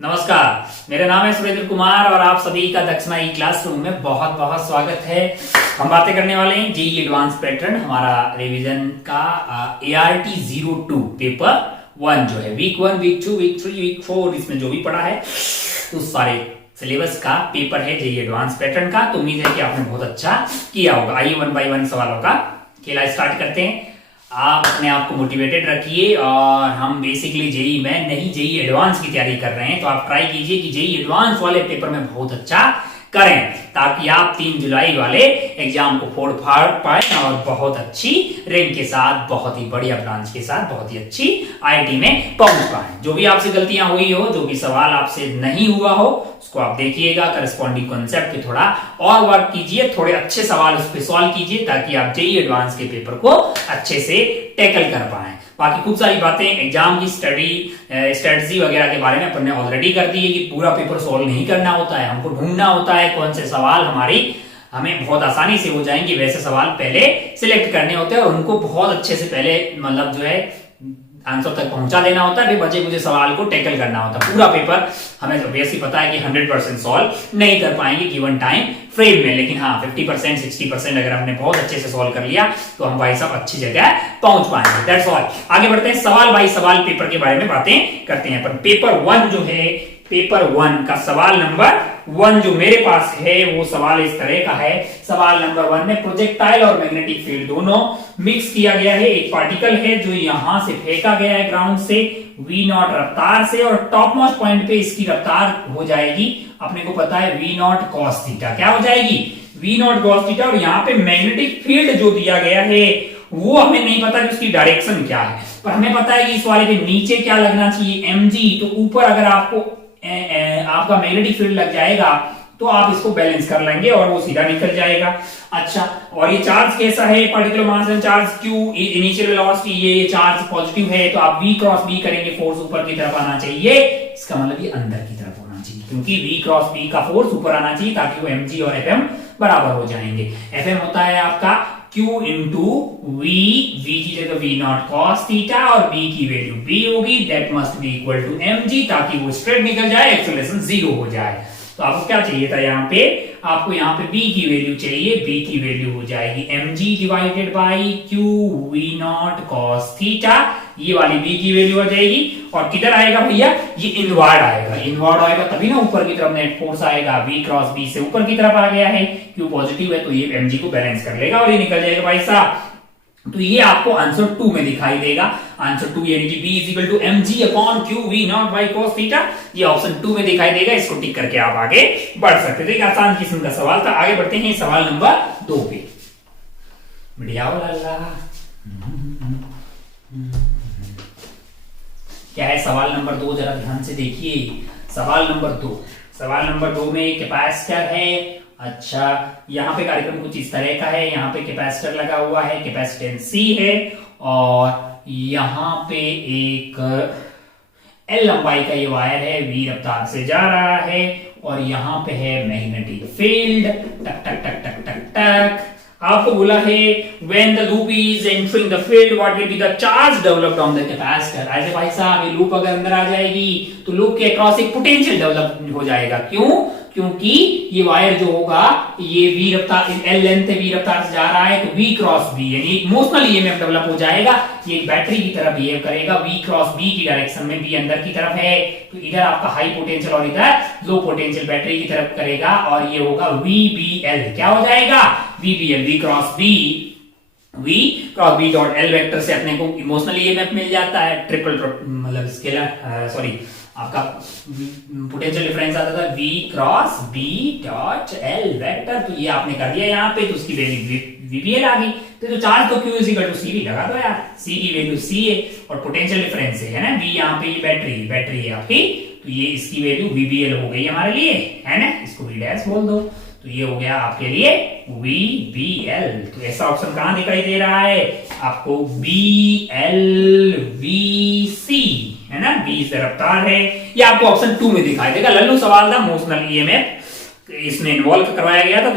नमस्कार, मेरा नाम है सुरेंद्र कुमार और आप सभी का दक्षिणा ई क्लासरूम में बहुत बहुत स्वागत है। हम बातें करने वाले हैं जेईई एडवांस पैटर्न, हमारा रिवीजन का ART-02 पेपर 1 जो है वीक 1, वीक 2, वीक 3, वीक 4 इसमें जो भी पढ़ा है उस सारे सिलेबस का पेपर है जेईई एडवांस पैटर्न का। तो उम्मीद है कि आपने बहुत अच्छा किया होगा। आइए 1 बाय 1 सवालों का खेला स्टार्ट करते हैं। आप अपने आप को मोटिवेटेड रखिए और हम बेसिकली जेईई में नहीं जेईई एडवांस की तैयारी कर रहे हैं, तो आप ट्राई कीजिए कि जेईई एडवांस वाले पेपर में बहुत अच्छा करें ताकि आप 3 जुलाई वाले एग्जाम को फोड़ फाड़ पाए और बहुत अच्छी रैंक के साथ, बहुत ही बढ़िया ब्रांच के साथ, बहुत ही अच्छी आईआईटी में पहुंच पाए। जो भी आपसे गलतियां हुई हो, जो भी सवाल आपसे नहीं हुआ हो, उसको आप देखिएगा, करस्पॉन्डिंग कॉन्सेप्ट पे थोड़ा और वर्क कीजिए, थोड़े अच्छे सवाल उस पर सॉल्व कीजिए ताकि आप जेईई एडवांस के पेपर को अच्छे से टैकल कर पाए। बाकी खूब सारी बातें एग्जाम की स्ट्रेटजी वगैरह के बारे में अपन ने ऑलरेडी कर दी है कि पूरा पेपर सॉल्व नहीं करना होता है, हमको ढूंढना होता है कौन से सवाल हमें बहुत आसानी से हो जाएंगे, वैसे सवाल पहले सिलेक्ट करने होते हैं और उनको बहुत अच्छे से पहले मतलब जो है आंसर तक पहुंचा देना होता है, फिर बचे मुझे सवाल को टैकल करना होता है। पूरा पेपर हमें ऑब्वियसली पता है कि 100% सॉल्व नहीं कर पाएंगे गिवन टाइम फ्रेम में, लेकिन हाँ 50% 60% अगर हमने बहुत अच्छे से सॉल्व कर लिया तो हम भाई साहब अच्छी जगह पहुंच पाएंगे। That's all. आगे बढ़ते हैं, सवाल बाई सवाल पेपर के बारे में बातें करते हैं। पर पेपर 1 जो है, पेपर 1 का सवाल नंबर 1 जो मेरे पास है वो सवाल इस तरह का है। सवाल नंबर 1 में प्रोजेक्टाइल और मैग्नेटिक फील्ड दोनों मिक्स किया गया है। एक पार्टिकल है जो यहां से फेंका गया है ग्राउंड से v0 रफ्तार से और टॉप मोस्ट पॉइंट पे इसकी रफ्तार हो जाएगी, अपने को पता है v0 cos थीटा। क्या हो जाएगी? v0 cos theta. और यहाँ पे मैग्नेटिक फील्ड जो दिया गया है वो हमें नहीं पता कि उसकी डायरेक्शन क्या है, पर हमें पता है कि इस वाले पे नीचे क्या लगना चाहिए, mg। तो ऊपर अगर आपका मैग्नेटिक फील्ड लग जाएगा तो आप इसको बैलेंस कर लेंगे और वो सीधा निकल जाएगा। अच्छा, और ये चार्ज कैसा है? Particular mass and charge q, initial velocity, ये चार्ज पॉजिटिव है तो आप v क्रॉस b करेंगे, फोर्स ऊपर की तरफ आना चाहिए। इसका मतलब ये अंदर की तरफ होना चाहिए क्योंकि v क्रॉस b का फोर्स ऊपर आना चाहिए ताकि वो mg और fm बराबर हो जाएंगे। fm होता है आपका q इंटू v की जगह v0 cos थीटा और b की वैल्यू b होगी, that must be equal to mg ताकि वो स्ट्रेट निकल जाए, एक्सेलरेशन 0 हो जाए। तो आपको क्या चाहिए था यहाँ पे? आपको यहाँ पे b की वैल्यू चाहिए, b की वैल्यू हो जाएगी mg divided by q v0 cos theta, ये वाली b की वैल्यू आ जाएगी। और किधर आएगा भैया? ये इनवर्ड आएगा, इनवर्ड आएगा तभी ना ऊपर की तरफ नेट फोर्स आएगा। v क्रॉस b से ऊपर की तरफ आ गया है, q पॉजिटिव है तो ये mg को बैलेंस कर लेगा और ये निकल जाएगा भाई साहब। तो ये आपको आंसर 2 में दिखाई देगा। आंसर 2 यानी कि b is equal to mg upon q v0 by cos theta, ये ऑप्शन 2 में दिखाई देगा। इसको टिक करके आप आगे बढ़ सकते थे। एक आसान किस्म का सवाल था। आगे बढ़ते हैं सवाल नंबर 2 पे। बढ़िया वाला क्या है सवाल नंबर 2? जरा ध्यान से देखिए सवाल नंबर 2 में कैपेसिटर है। अच्छा, यहाँ पे कार्यक्रम कुछ इस तरह का है, यहाँ पे कैपेसिटर लगा हुआ है, कैपेसिटेंस C है और यहाँ पे एक L लंबाई का ये वायर है, V रफ्तार से जा रहा है और यहाँ पे है मैग्नेटिक फील्ड। टक टक टक टक टक टक। आपको बोला है when the loop is entering the field what will be the charge developed on the capacitor। ऐसे भाई साहब ये लूप अगर अंदर आ जाएगी तो लूप के अक्रॉस एक पोटेंशियल डेवलप हो जाएगा। क्यों? क्योंकि ये वायर जो होगा ये v रफ्तार, L लेंथ है, v रफ्तार से जा रहा है तो v क्रॉस b यानी इमोशनल ईएमएफ डेवलप हो जाएगा। ये एक बैटरी की तरह बिहेव करेगा, v क्रॉस b की डायरेक्शन में, b अंदर की तरफ है तो इधर आपका हाई पोटेंशियल और इधर लो पोटेंशियल बैटरी की तरफ करेगा और ये होगा vbl। क्या हो जाएगा? vbl, v cross b dot l vector से अपने को इमोशनल ईएमएफ मिल जाता है। ट्रिपल मतलब स्केलर सॉरी आपका पोटेंशियल डिफरेंस आता था v cross b dot l vector, तो ये आपने कर दिया यहाँ पे तो उसकी वैल्यू vbl आ गई। तो चार्ज तो q is equal to cv लगा दो यार, c की वैल्यू c है और पोटेंशियल डिफरेंस है ना v, यहाँ पे ये बैटरी है आपकी, तो ये इसकी वैल्यू vbl हो गई हमारे लिए, है ना। इसको v डैश बोल दो तो ये हो गया आपके लिए vbl। तो ऐसा ऑप्शन कहां दिखाई दे रहा है आपको? blvc है ना, b से रफ्तार है, ये आपको ऑप्शन 2 में दिखाई देगा। लल्लू सवाल था, इमोशनल ईएमएफ इसमें इन्वॉल्व करवाया गया था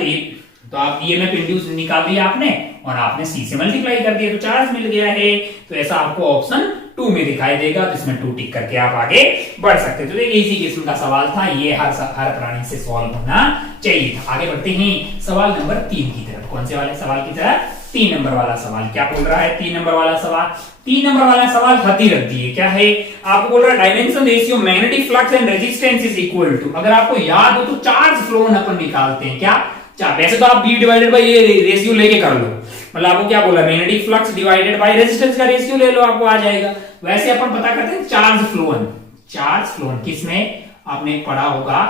तो आप ईएमएफ इंड्यूस निकाल दिया आपने और आपने c से मल्टीप्लाई कर दिया तो चार्ज मिल गया है। तो ऐसा आपको ऑप्शन 2 में दिखाई देगा, तो इसमें 2 टिक करके आप आगे बढ़ सकते हैं। तो देखिए इसी किस्म का सवाल था, ये हर प्राणी से सॉल्व होना चाहिए था। आगे बढ़ते हैं सवाल नंबर 3 की तरफ। कौन से वाले सवाल की तरफ? 3 नंबर वाला सवाल। क्या बोल रहा है 3 नंबर वाला सवाल? 3 नंबर वाला सवाल हती रद्दी है। क्या है? आपको बोल रहा है dimension ratio magnetic flux and resistance is equal to. अगर आपको याद हो तो चार्ज फ्लो अपन निकालते हैं। क्या? वैसे तो आप B डिवाइडेड बाय ये रेशियो लेके कर लो, मतलब आपको क्या बोला, magnetic flux divided by resistance का रेशियो ले लो, आपको आ जाएगा। वैसे अपन पता करते हैं चार्ज फ्लोन। चार्ज फ्लोन किसमें आपने पढ़ा होगा?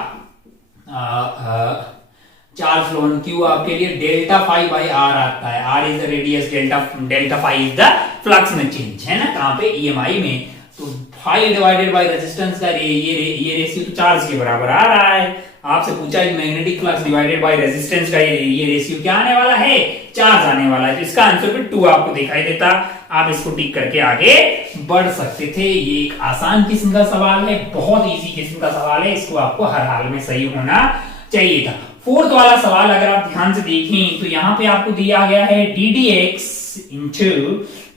चार्ज फ्लोन क्यू आपके लिए डेल्टा फाई बाई आर आता है। R is the radius, delta phi is the flux में चेंज, है ना? कहां पे? EMI में। तो फाई डिवाइडेड बाय रेजिस्टेंस का ये रेशियो तो चार्ज के बराबर आ रहा है। आपसे पूछा है magnetic flux divided by resistance का ये रेशियो क्या आने वाला है? चार्ज आने वाला है। तो इसका आंसर भी 2 आपको दिखाई देता। आप इसको टिक करके आगे बढ़ सकते थे। ये एक आसान किस्म का सवाल है, बहुत इजी किस्म का सवाल है, इसको आपको हर हाल में सही होना चाहिए था। 4th वाला सवाल अगर आप ध्यान से देखें तो यहाँ पे आपको दिया गया है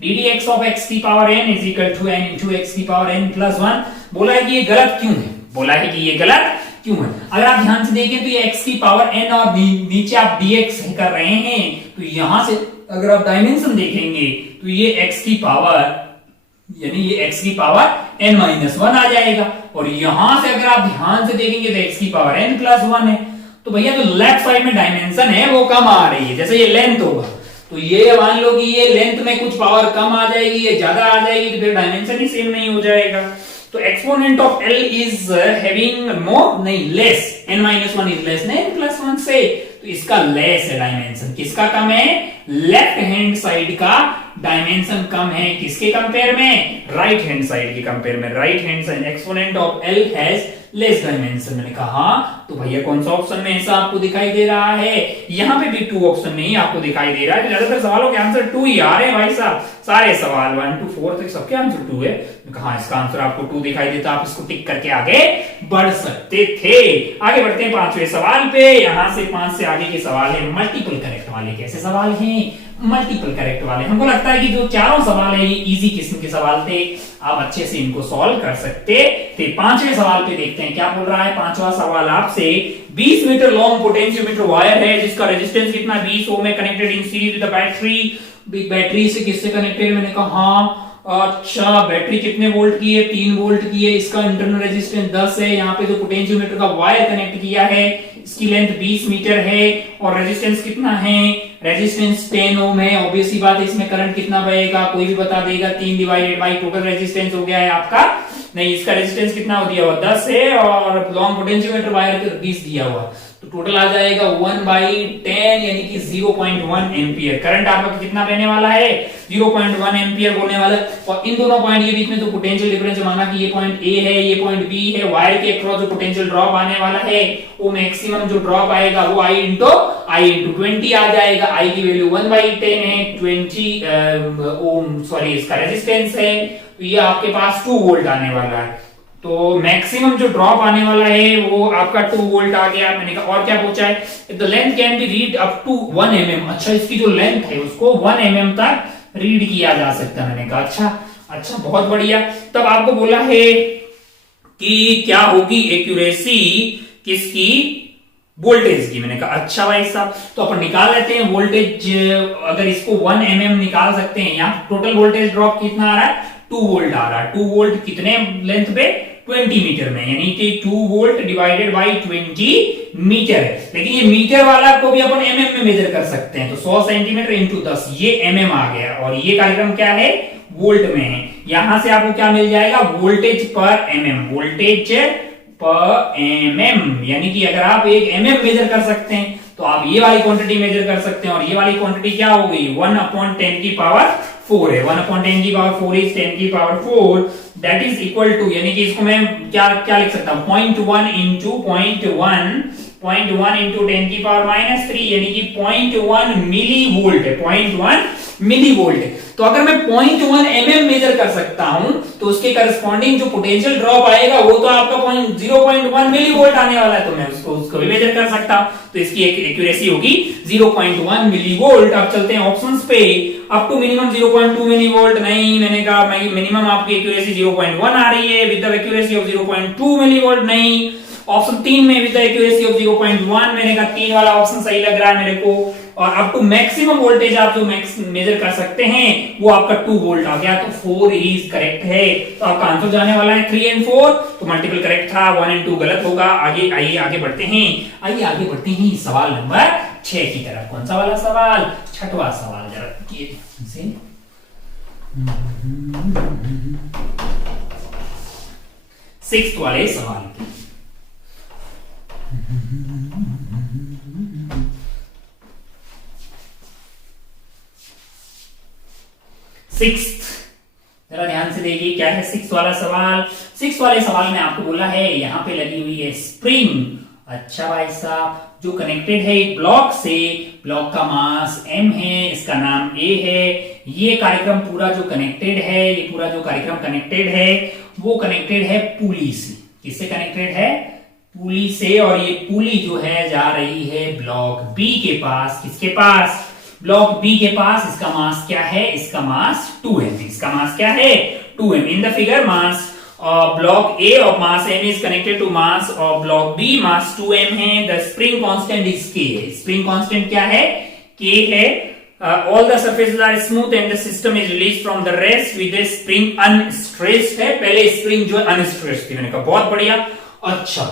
ddx of x की power n is equal to n into x की पावर n plus 1। बोला है कि ये गलत क्यों है? बोला है कि ये गलत क्यों है? अगर आप ध्यान से देखें तो ये x की पावर n और नीचे आप dx कर रहे हैं, तो यहां से अगर आप डायमेंशन देखेंगे तो ये x की पावर, यानी ये x की पावर n-1 आ जाएगा। और यहां से अगर आप ध्यान से देखेंगे तो x की पावर n plus 1 है। तो भैया जो लेफ्ट साइड में डायमेंशन है वो कम आ रही है। जैसे ये लेंथ होगा तो ये मान लो कि ये लेंथ में कुछ पावर कम आ जाएगी, ये ज्यादा आ जाएगी, तो फिर डायमेंशन ही सेम नहीं हो जाएगा। तो exponent of L is having more, नहीं less, n-1 is less n plus 1 से, तो इसका लेस है डायमेंशन। किसका कम है? लेफ्ट हैंड साइड का डायमेंशन कम है। किसके कंपेयर में? राइट हैंड साइड के कंपेयर में। Right hand side exponent of L has less dimension. मैंने कहा तो भैया कौन सा ऑप्शन में ऐसा आपको दिखाई दे रहा है? यहाँ पे भी 2 ऑप्शन में ही आपको दिखाई दे रहा है। ज्यादातर सवालों के आंसर 2 ही आ रहे हैं भाई साहब। सारे सवाल 1 to 4 तक सबके आंसर 2 है। कहा इसका आंसर आपको 2 दिखाई देता, आप इसको टिक करके आगे बढ़ सकते थे। आगे बढ़ते हैं 5वें सवाल पे। यहां से 5 से आगे के सवाल है मल्टीपल करेक्ट वाले। कैसे सवाल हैं? मल्टीपल करेक्ट वाले। हमको लगता है कि जो चारों सवाल है ये इजी किस्म के सवाल थे, आप अच्छे से इनको सॉल्व कर सकते थे। 5वें सवाल पे देखते हैं क्या बोल रहा है। 5वां सवाल आपसे 20 मीटर लॉन्ग पोटेंशियोमीटर वायर है जिसका रेजिस्टेंस कितना 20 ओम है, connected in series with the battery. Battery से किससे कनेक्टेड? मैंने कहा हाँ, अच्छा बैटरी कितने वोल्ट की है? 3 वोल्ट की है। इसका इंटरनल रेजिस्टेंस 10 है। यहाँ पे जो पोटेंशियोमीटर का वायर कनेक्ट किया है इसकी लेंथ 20 मीटर है और रेजिस्टेंस कितना है? रेजिस्टेंस 10 ओम है। ऑब्वियस सी बात है, इसमें करंट कितना बहेगा कोई भी बता देगा। 3 डिवाइडेड बाई टोटल रेजिस्टेंस हो गया है आपका, नहीं इसका रेजिस्टेंस कितना दिया हुआ 10 है और लॉन्ग पोटेंशियोमीटर वायर का 20 दिया हुआ, तो टोटल आ जाएगा 1/10 यानी कि 0.1 एम्पियर। करंट आपका कितना बहने वाला है? 0.1 एम्पियर बोलने वाला। और इन दोनों पॉइंट के बीच में तो पोटेंशियल डिफरेंस माना कि ये पॉइंट A है, ये पॉइंट B है। वायर के अक्रॉस जो पोटेंशियल ड्रॉप आने वाला है वो मैक्सिमम जो ड्रॉप आएगा वो I into 20 आ जाएगा। I की वैल्यू 1/10 है, 20 ओम सॉरी इसका रेजिस्टेंस है, तो ये आपके पास 2 वोल्ट आने वाला है। तो मैक्सिमम जो ड्रॉप आने वाला है वो आपका 2 वोल्ट आ गया। मैंने कहा और क्या पूछा है? The length can be read up to 1 mm। अच्छा इसकी जो लेंथ है उसको 1 mm तक रीड किया जा सकता है। मैंने कहा अच्छा बहुत बढ़िया। तब आपको बोला है कि क्या होगी एक्यूरेसी किसकी? वोल्टेज की। मैंने कहा अच्छा भाई साहब, तो अपन निकाल लेते हैं वोल्टेज। अगर इसको 1 mm निकाल सकते हैं, यहाँ टोटल वोल्टेज ड्रॉप कितना आ रहा है? 2 वोल्ट आ रहा है। 2 वोल्ट कितने लेंथ पे? 20 मीटर में, यानी कि 2 वोल्ट डिवाइडेड बाई 20 मीटर है। लेकिन ये मीटर वाला को भी अपन mm में मेजर कर सकते हैं, तो 100 सेंटीमीटर इंटू 10 ये mm आ गया। और ये कार्यक्रम क्या है? वोल्ट में है। यहां से आपको क्या मिल जाएगा? वोल्टेज पर mm। वोल्टेज पर mm, यानी कि अगर आप एक mm मेजर कर सकते हैं तो आप ये वाली क्वांटिटी मेजर कर सकते हैं। और ये वाली क्वांटिटी क्या हो गई? 1/10 की पावर 4 है। 1/10 की पावर 4 इज 10 की power 4, that is equal to, यानी कि इसको मैं क्या लिख सकता हूं? 0.1 into 0.1 0.1 इंटू 10 की पावर -3 यानी कि 0.1 मिली वोल्ट है, 0.1 मिली वोल्ट है। तो अगर मैं 0.1 mm मेजर कर सकता हूं तो उसके करस्पॉन्डिंग जो पोटेंशियल ड्रॉप आएगा वो तो आपका 0.1 मिली वोल्ट आने वाला है, तो मैं उसको भी मेजर कर सकता हूं। तो इसकी एक एक्यूरेसी होगी 0.1 मिली वोल्ट। अब चलते हैं ऑप्शंस पे। Up to minimum 0.2 milli volt नहीं, मैंने कहा मिनिमम आपकी एक्यूरेसी 0.1 आ रही है with the accuracy of 0.2 milli volt नहीं। ऑप्शन 3 में विद द एक्यूरेसी ऑफ 0.1, मैंने कहा 3 वाला ऑप्शन सही लग रहा है मेरे को। और अप टू मैक्सिमम वोल्टेज आप जो मेजर कर सकते हैं वो आपका 2 वोल्ट आ गया, तो 4 इज करेक्ट है। तो आपका आंसर जाने वाला है 3 एंड 4, तो मल्टीपल करेक्ट था, 1 एंड 2 गलत होगा। आगे आइए आगे बढ़ते हैं, आगे बढ़ते हैं सवाल नंबर 6 की तरफ। कौन सा वाला सवाल? छठवां सवाल, जरा देखिए 6th वाले सवाल की। सिक्स्थ, जरा ध्यान से देखिए क्या है 6th वाला सवाल। 6th वाले सवाल में आपको बोला है यहां पे लगी हुई है स्प्रिंग। अच्छा भाई साहब, जो कनेक्टेड है एक ब्लॉक से, ब्लॉक का मास m है, इसका नाम a है। ये कार्यक्रम पूरा जो कनेक्टेड है, ये पूरा जो कार्यक्रम कनेक्टेड है वो कनेक्टेड है पुली से। किससे कनेक्टेड है? पुली से। और ये पुली जो है जा रही है ब्लॉक B के पास। किसके पास? ब्लॉक B के पास। इसका मास क्या है? इसका मास 2m। इसका मास क्या है? 2m। In the figure mass block A of mass m is connected to mass of block B, mass 2m है। The spring constant is K। spring constant क्या है? K है। All the surfaces are smooth and the system is released from the rest with the spring unstressed है। पहले spring जो unstressed थी, मैंने कहा बहुत बढ़िया। अच्छा,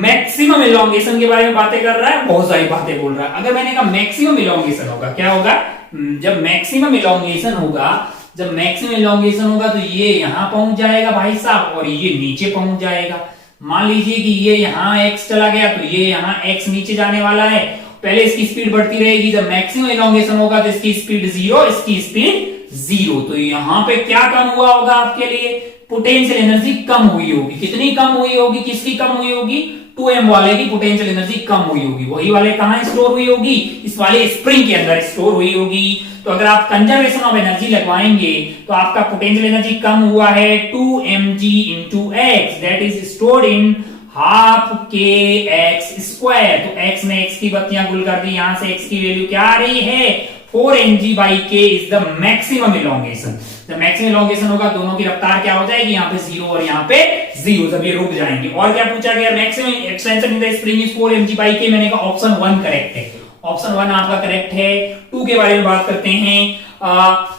मैक्सिमम इलोंगेशन के बारे में बातें कर रहा है, बहुत सारी बातें बोल रहा है। अगर मैंने कहा मैक्सिमम इलोंगेशन होगा, क्या होगा? जब मैक्सिमम इलोंगेशन होगा, जब मैक्सिमम इलोंगेशन होगा तो ये यहां पहुंच जाएगा भाई साहब और ये नीचे पहुंच जाएगा। मान लीजिए कि ये यहां x चला गया तो ये यहां x नीचे जाने वाला है। पहले इसकी स्पीड बढ़ती रहेगी, जब मैक्सिमम इलोंगेशन होगा तो इसकी स्पीड 0, इसकी स्पीड 0। तो यहां पे क्या कम हुआ होगा आपके लिए? पोटेंशियल एनर्जी कम हुई होगी। कितनी कम हुई होगी? किसकी कम हुई होगी? 2m वाले की पोटेंशियल एनर्जी कम हुई होगी। वही वाले कहां स्टोर हुई होगी? इस वाले स्प्रिंग के अंदर स्टोर हुई होगी। तो अगर आप कंजर्वेशन ऑफ एनर्जी लगवाएंगे तो आपका पोटेंशियल एनर्जी कम हुआ है 2mg into x, that is stored in half के एक्स स्क्वायर। तो x में x की बत्तियां गुल कर दी, यहां से x की वैल्यू क्या आ रही है? 4mg/k is the maximum elongation. जब मैक्सिमम इलोंगेशन होगा दोनों की रफ्तार क्या हो जाएगी? यहाँ पे 0 और यहाँ पे 0, जब ये रुक जाएंगे। और क्या पूछा गया? Maximum extension in the spring is 4mg/k। मैंने कहा ऑप्शन 1 करेक्ट है। ऑप्शन 1 आपका करेक्ट है। 2 के बारे में बात करते हैं।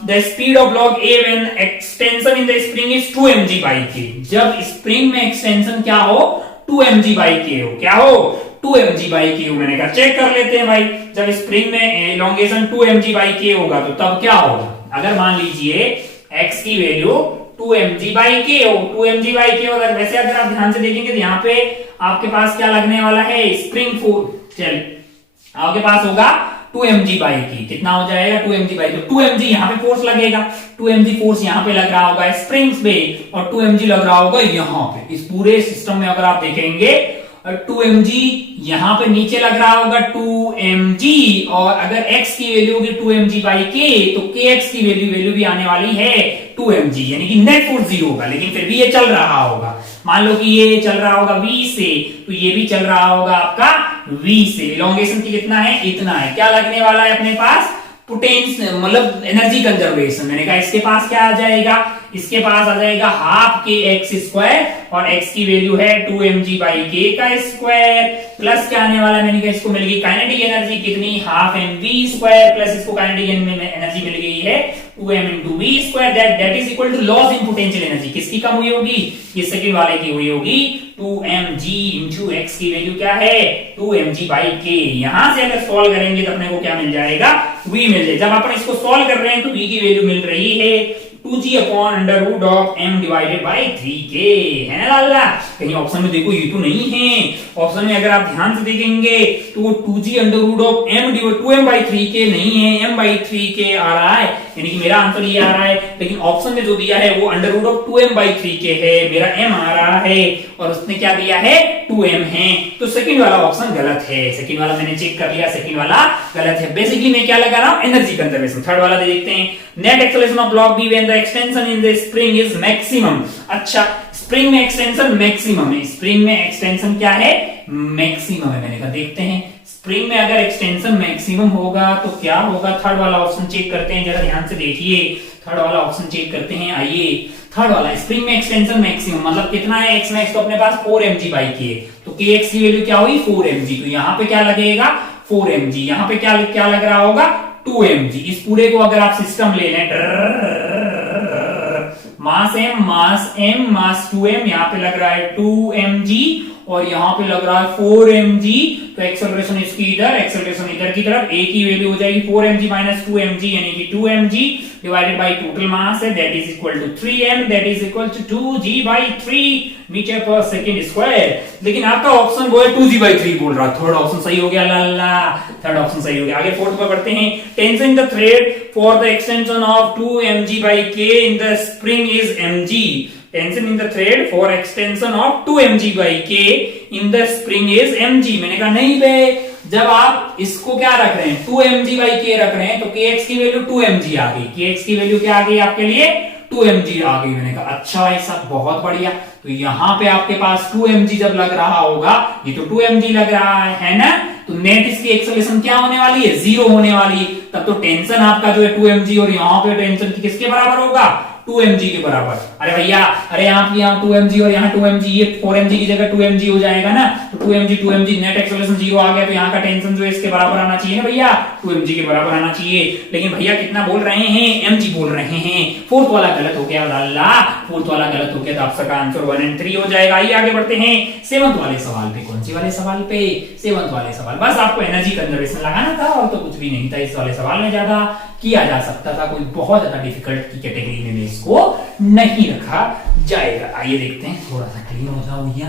The speed of block A when extension in the spring is 2mg/k। जब स्प्रिंग में एक्सटेंशन क्या हो? 2mg/k हो। क्या हो? 2mg/k हो। मैंने कहा चेक कर लेते हैं भाई। जब स्प्रिंग में इलोंगेशन 2mg/k होगा तो तब क्या होगा? अगर मान लीजिए x की वैल्यू 2mg/k हो, 2mg/k होगा। वैसे अगर आप ध्यान से देखेंगे तो यहाँ पे आपके पास क्या लगने वाला है? Spring force. चल आपके पास होगा 2mg/k। कितना हो जाएगा? 2mg/k। 2mg यहाँ पे फोर्स लगेगा, 2mg फोर्स यहाँ पे लग रहा होगा स्प्रिंग्स पे और 2mg लग रहा होगा यहाँ पे। इस पूरे सिस्टम में अगर आप देखेंगे 2mg यहां पे नीचे लग रहा होगा 2mg, और अगर x की वैल्यू होगी 2mg/k तो kx की वैल्यू भी आने वाली है 2mg, यानी कि नेट फोर्स 0 होगा। लेकिन फिर भी ये चल रहा होगा। मान लो कि ये चल रहा होगा v से, तो ये भी चल रहा होगा आपका v से। इलोंगेशन की कितना है? इतना है। क्या लगने वाला है अपने पास? पोटेंशियल, मतलब एनर्जी कंजर्वेशन। मैंने कहा इसके पास क्या आ जाएगा? इसके पास आ जाएगा हाफ के एक्स स्क्वायर और x की वैल्यू है 2mg/k का स्क्वायर, प्लस क्या आने वाला है? मैंने कहा इसको मिल गई काइनेटिक एनर्जी कितनी? हाफ mv स्क्वायर, प्लस इसको काइनेटिक एनर्जी मिल गई है 2m into v square, that is equal to loss in potential energy. किसकी कम हुई होगी? ये सेकंड वाले की हुई होगी 2mg into x की वैल्यू क्या है? 2mg/k। यहां से अगर सॉल्व करेंगे तो अपने को क्या मिल जाएगा? v मिल जाएगा। जब अपन इसको सॉल्व कर रहे हैं तो v की वैल्यू मिल रही है 2g/√m/3k, है ना लाला? कहीं ऑप्शन में देखो ये तो नहीं है। ऑप्शन में अगर आप ध्यान से देखेंगे तो वो 2g/√m/2m/3k नहीं है, m/3k आ रहा है। यानी कि मेरा आंसर ये आ रहा है, लेकिन ऑप्शन में जो दिया है वो √2m/3 के है, मेरा m आ रहा है और उसने क्या दिया है 2m है, तो सेकंड वाला ऑप्शन गलत है। सेकंड वाला मैंने चेक कर लिया, सेकंड वाला गलत है। बेसिकली मैं क्या लगा रहा हूं, एनर्जी कंजर्वेशन। थर्ड वाला देखते हैं, net acceleration of block B when the extension in the spring is maximum. अच्छा, स्प्रिंग में एक्सटेंशन मैक्सिमम है, स्प्रिंग में एक्सटेंशन क्या है, मैक्सिमम है। मैंने कहा देखते हैं स्प्रिंग में अगर एक्सटेंशन मैक्सिमम होगा तो क्या होगा। थर्ड वाला ऑप्शन चेक करते हैं, जरा ध्यान से देखिए, थर्ड वाला ऑप्शन चेक करते हैं। आइए, थर्ड वाला स्प्रिंग में एक्सटेंशन मैक्सिमम मतलब कितना है, एक्स मैक्स तो अपने पास 4mg/k, तो kx की वैल्यू क्या हुई 4mg, तो यहाँ पे क्या लगेगा 4mg, यहाँ पे क्या क्या लग रहा होगा 2mg। इस पूरे को अगर आप सिस्टम ले लें, मास m मास 2m, यहाँ पे लग रहा है 2mg और यहाँ पे लग रहा है 4mg, तो एक्सेलरेशन इसकी इधर, एक्सेलरेशन इधर की तरफ, a की वैल्यू हो जाएगी 4mg माइनस 2mg यानी कि 2mg divided by total mass है, that is equal to 3m, that is equal to 2g/3 metre पर सेकंड स्क्वायर। लेकिन आपका ऑप्शन वो है 2g/3 बोल रहा है, थर्ड ऑप्शन सही हो गया, लाला थर्ड ऑप्शन सही हो गया। आगे फोर्थ पर बढ़ते हैं, tension the thread for the extension of 2mg/k in the spring is mg। Tension in the thread for extension of 2mg/k in the spring is mg। मैंने कहा नहीं बे, जब आप इसको क्या रख रहे हैं 2mg/k रख रहे हैं तो kx की वैल्यू 2mg आ गई, kx की वैल्यू क्या आ गई आपके लिए 2mg आ गई। मैंने कहा अच्छा भाई साहब बहुत बढ़िया, तो यहाँ पे आपके पास 2mg जब लग रहा होगा, ये तो 2mg लग रहा है ना, तो नेट इसकी एक्सेलरेशन क्या होने वाली है 0 होने वाली है, तब तो टेंशन आपका जो है 2mg और यहाँ पे टेंशन किसके बराबर होगा 2mg के बराबर। अरे भैया, अरे यहाँ 2mg और यहाँ 2mg, ये 4mg की जगह 2mg हो जाएगा ना, तो 2mg नेट एक्सेलरेशन 0 आ गया, तो यहाँ का टेंशन जो है इसके बराबर आना चाहिए ना भैया, 2mg के बराबर आना चाहिए। लेकिन भैया कितना बोल रहे हैं mg बोल रहे हैं, फोर्थ वाला गलत हो गया, अल्लाह फोर्थ वाला गलत हो गया, तो आपका आंसर 1 और 3 हो जाएगा। आइए आगे बढ़ते हैं सेवंथ वाले सवाल पे। कौन सी वाले सवाल पे, सेवंथ वाले सवाल। बस आपको एनर्जी कंजर्वेशन लगाना था और तो कुछ भी नहीं था, इस वाले सवाल में ज्यादा किया जा सकता था, कोई बहुत ज्यादा डिफिकल्ट की कैटेगरी में इसको नहीं रखा जाएगा। आइए देखते हैं, थोड़ा सा क्लीन हो जाओ भैया।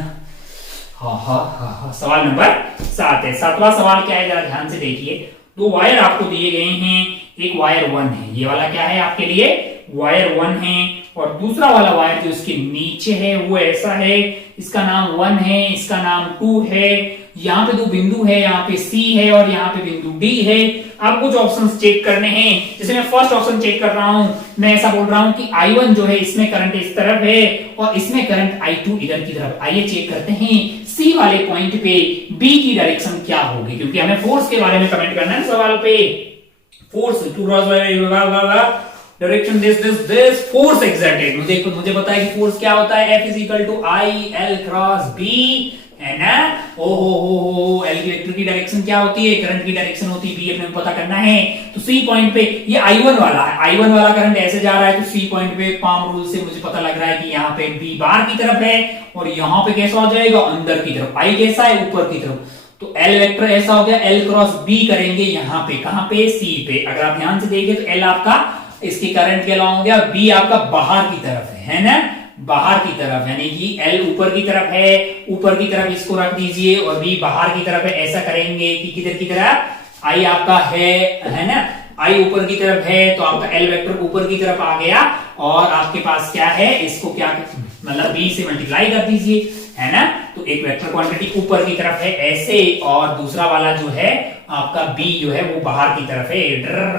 हाँ, सवाल नंबर 7 है। 7वां सवाल क्या है, जरा ध्यान से देखिए। 2 वायर आपको दिए गए हैं, एक वायर 1 है, ये वाला क्या है आपके लिए वायर 1 है, और दूसरा वाला वायर जो इसके नीचे है वो ऐसा है, इसका नाम 1 है, इसका नाम 2 है, यहाँ पे 2 बिंदु है, यहाँ पे C है और यहाँ पे बिंदु D है। आप कुछ ऑप्शंस चेक करने हैं, जैसे मैं फर्स्ट ऑप्शन चेक कर रहा हूं, मैं ऐसा बोल रहा हूं कि I1 जो है इसमें करंट इस तरफ है और इसमें करंट I2 इधर की तरफ। आइए चेक करते हैं C वाले पॉइंट पे B की डायरेक्शन क्या होगी, क्योंकि हमें फोर्स के बारे में कमेंट करना है सवाल पे। Force direction this force exerted, मुझे पता है कि फोर्स क्या होता है, F is equal to I L cross B है ना। ओ एल की वेक्टर की डायरेक्शन क्या होती है, करंट की डायरेक्शन होती है, बी अपने पता करना है। तो सी पॉइंट पे ये I1 वाला है, I1 वाला करंट ऐसे जा रहा है, तो सी पॉइंट पे पाम रूल से मुझे पता लग रहा है कि यहाँ पे बी बाहर की तरफ है और यहाँ पे कैसा हो जाएगा अंदर की तरफ, आई कैसा है ऊपर की तरफ, तो एल वेक्टर ऐसा हो गया, एल क्रॉस बी करेंगे यहाँ पे, कहां पे सी पे। अगर आप ध्यान से देखिए तो एल आपका इसके करंट के अलावा हो गया, बी आपका बाहर की तरफ है ना, बाहर की तरफ, यानी कि L ऊपर की तरफ है, ऊपर की तरफ इसको रख दीजिए और B बाहर की तरफ है। ऐसा करेंगे कि किधर की तरफ I आपका है ना, I ऊपर की तरफ है तो आपका L वेक्टर ऊपर की तरफ आ गया और आपके पास क्या है, इसको क्या मतलब B से मल्टीप्लाई कर दीजिए है ना, तो एक वेक्टर क्वांटिटी ऊपर की तरफ है ऐसे, और दूसरा वाला जो है आपका B जो है वो बाहर की तरफ है,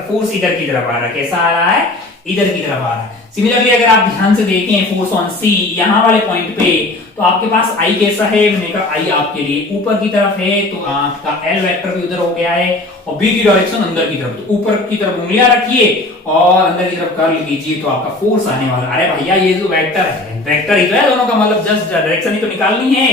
फोर्स इधर की तरफ आ रहा है, कैसा आ रहा है इधर की तरफ आ रहा है। सिमिलरली अगर आप ध्यान से देखें फोर्स ऑन सी यहां वाले पॉइंट पे, तो आपके पास आई कैसा है, मैंने कहा आई आपके लिए ऊपर की तरफ है, तो आपका एल वेक्टर भी उधर हो गया है और बी की डायरेक्शन अंदर की तरफ, तो ऊपर की तरफ उंगलियां रखिए और अंदर की तरफ कर्ल कीजिए तो आपका फोर्स आने वाला। अरे भैया ये जो वेक्टर है, वेक्टर ही तो है दोनों का, मतलब जस्ट डायरेक्शन ही तो निकालनी है।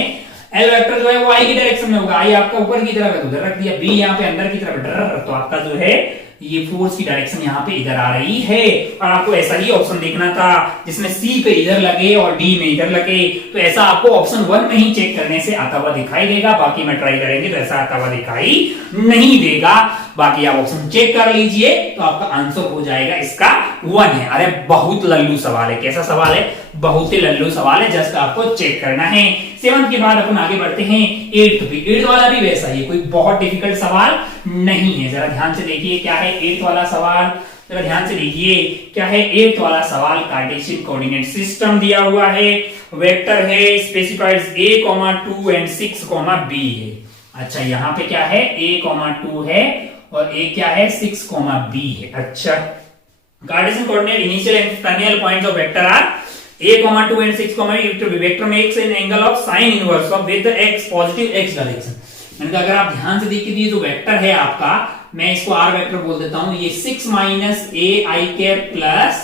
एल वेक्टर जो है वो आई की डायरेक्शन में होगा, आई आपका ऊपर की तरफ है तो उधर रख दिया, बी यहाँ पे अंदर की तरफ, तो आपका जो है ये फोर्स की डायरेक्शन यहाँ पे इधर आ रही है। और आपको ऐसा ही ऑप्शन देखना था जिसमें सी पे इधर लगे और डी में इधर लगे, तो ऐसा आपको ऑप्शन 1 में ही चेक करने से आता हुआ दिखाई देगा, बाकी में ट्राई करेंगे तो ऐसा आता हुआ दिखाई नहीं देगा। बाकी आप ऑप्शन चेक कर लीजिए तो आपका आंसर हो जाएगा इसका 1 है। अरे बहुत लल्लू सवाल है, कैसा सवाल है, बहुत ही लल्लू सवाल है, जस्ट आपको चेक करना है। 7 के बाद अपन आगे बढ़ते हैं 8 वाला भी वैसा ही, कोई बहुत डिफिकल्ट सवाल नहीं है। जरा ध्यान से देखिए क्या है 8 वाला सवाल। जरा ध्यान से देखिए क्या है, एट वाला सवाल कार्टेशियन कोऑर्डिनेट सिस्टम दिया हुआ है, वेक्टर है, स्पेसिफाइड a,2 एंड 6,b है। अच्छा यहाँ पे क्या है, a,2 है और a क्या है 6,b है। अच्छा Cartesian coordinate initial and final points of vector are a,2 and 6,b, vector makes an angle of sine inverse of with x positive x direction. मैंने कहा अगर आप ध्यान से देखिए तो ये जो वेक्टर है आपका, मैं इसको r वेक्टर बोल देता हूं, ये 6 minus a i cap plus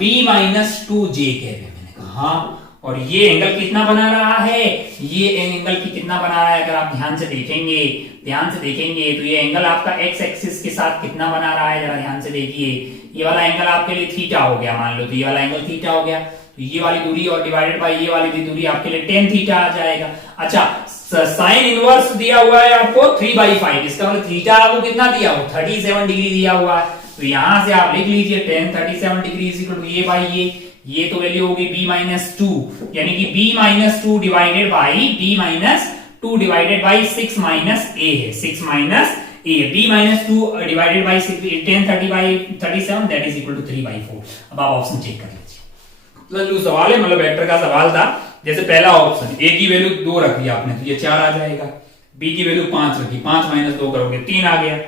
b minus 2 j cap है। मैंने कहा हाँ, और ये एंगल कितना बना रहा है, ये एंगल की कितना बना रहा है, अगर आप ध्यान से देखेंगे तो ये एंगल आपका x एक्सिस के साथ कितना बना रहा है, जरा ध्यान से देखिए। ये वाला एंगल आपके लिए थीटा हो गया, मान लो तो ये वाला एंगल थीटा हो गया, तो ये वाली दूरी और डिवाइडेड बाय ये वाली दूरी आपके लिए tan थीटा आ जाएगा। अच्छा साइन इनवर्स दिया हुआ है आपको 3/5, इसका मतलब थीटा आपको कितना दिया हो 37 डिग्री दिया हुआ है, तो यहां से आप लिख लीजिए tan 37 degree is equal to ये बाई ये तो वैल्यू होगी b माइनस 2, यानी कि b minus 2 divided by 6 minus a है, 6 minus a, b minus 2 divided by 10 37 that is equal to 3/4। अब आप ऑप्शन चेक कर लीजिए। जो सवाल है मतलब वेक्टर का सवाल था, जैसे पहला ऑप्शन a की वैल्यू 2 रख दिया आपने तो ये 4 आ जाएगा, b की वैल्यू 5 रखी, 5 माइनस 2 करोगे 3 आ गया।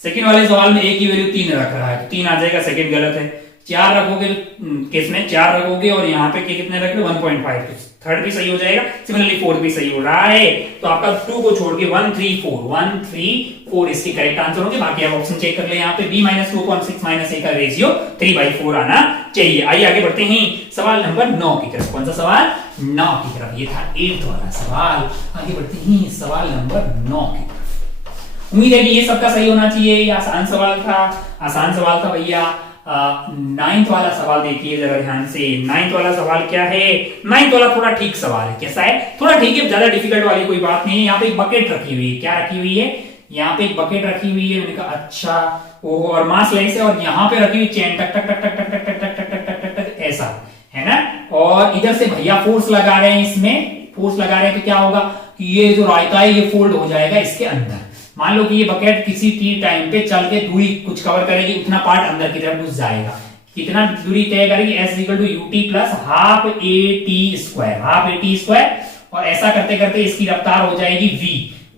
सेकंड वाले सवाल में a की वैल्यू 3 रख रहा है तो 3 आ जाएगा, सेकंड गलत है। 4 रखोगे केस में 4 रखोगे और यहाँ पे कितने रख लो 1.5, तो थर्ड भी सही हो जाएगा, सिमिलरली फोर्थ भी सही हो रहा है, तो आपका 2 को छोड़ के 1 3 4 इसके करेक्ट आंसर होंगे। बाकी आप ऑप्शन चेक कर ले, यहाँ पे b माइनस 2 और 6 माइनस a का रेशियो 3/4 आना चाहिए। आइए आगे बढ़ते हैं सवाल नंबर 9 की तरफ। कौन सा सवाल, 9 की तरफ, ये था 8 वाला सवाल। आगे बढ़ते हैं सवाल नंबर 9 की तरफ। उम्मीद है कि ये सबका सही होना चाहिए, ये आसान सवाल था भैया। 9th वाला सवाल देखिए जरा ध्यान से। 9th वाला सवाल क्या है, 9th वाला थोड़ा ठीक सवाल है। कैसा है, थोड़ा ठीक है, ज्यादा डिफिकल्ट वाली कोई बात नहीं है। यहाँ पे एक बकेट रखी हुई है, क्या रखी हुई है, यहाँ पे एक बकेट रखी हुई है। मैंने कहा अच्छा ओहो, और मास लेंस है, और यहाँ पे रखी हुई चेन टक टक टक टक टक टक टक टक टक टक टक ऐसा है ना, और इधर से भैया फोर्स लगा रहे हैं, इसमें फोर्स लगा रहे हैं तो क्या होगा कि ये जो रायता है ये फोल्ड हो जाएगा इसके अंदर। मान लो कि ये बकेट किसी टी टाइम पे चल के दूरी कुछ कवर करेगी, उतना पार्ट अंदर की तरफ घुस जाएगा। कितना दूरी तय करेगी, s equal to ut plus half a t square, और ऐसा करते करते इसकी रफ्तार हो जाएगी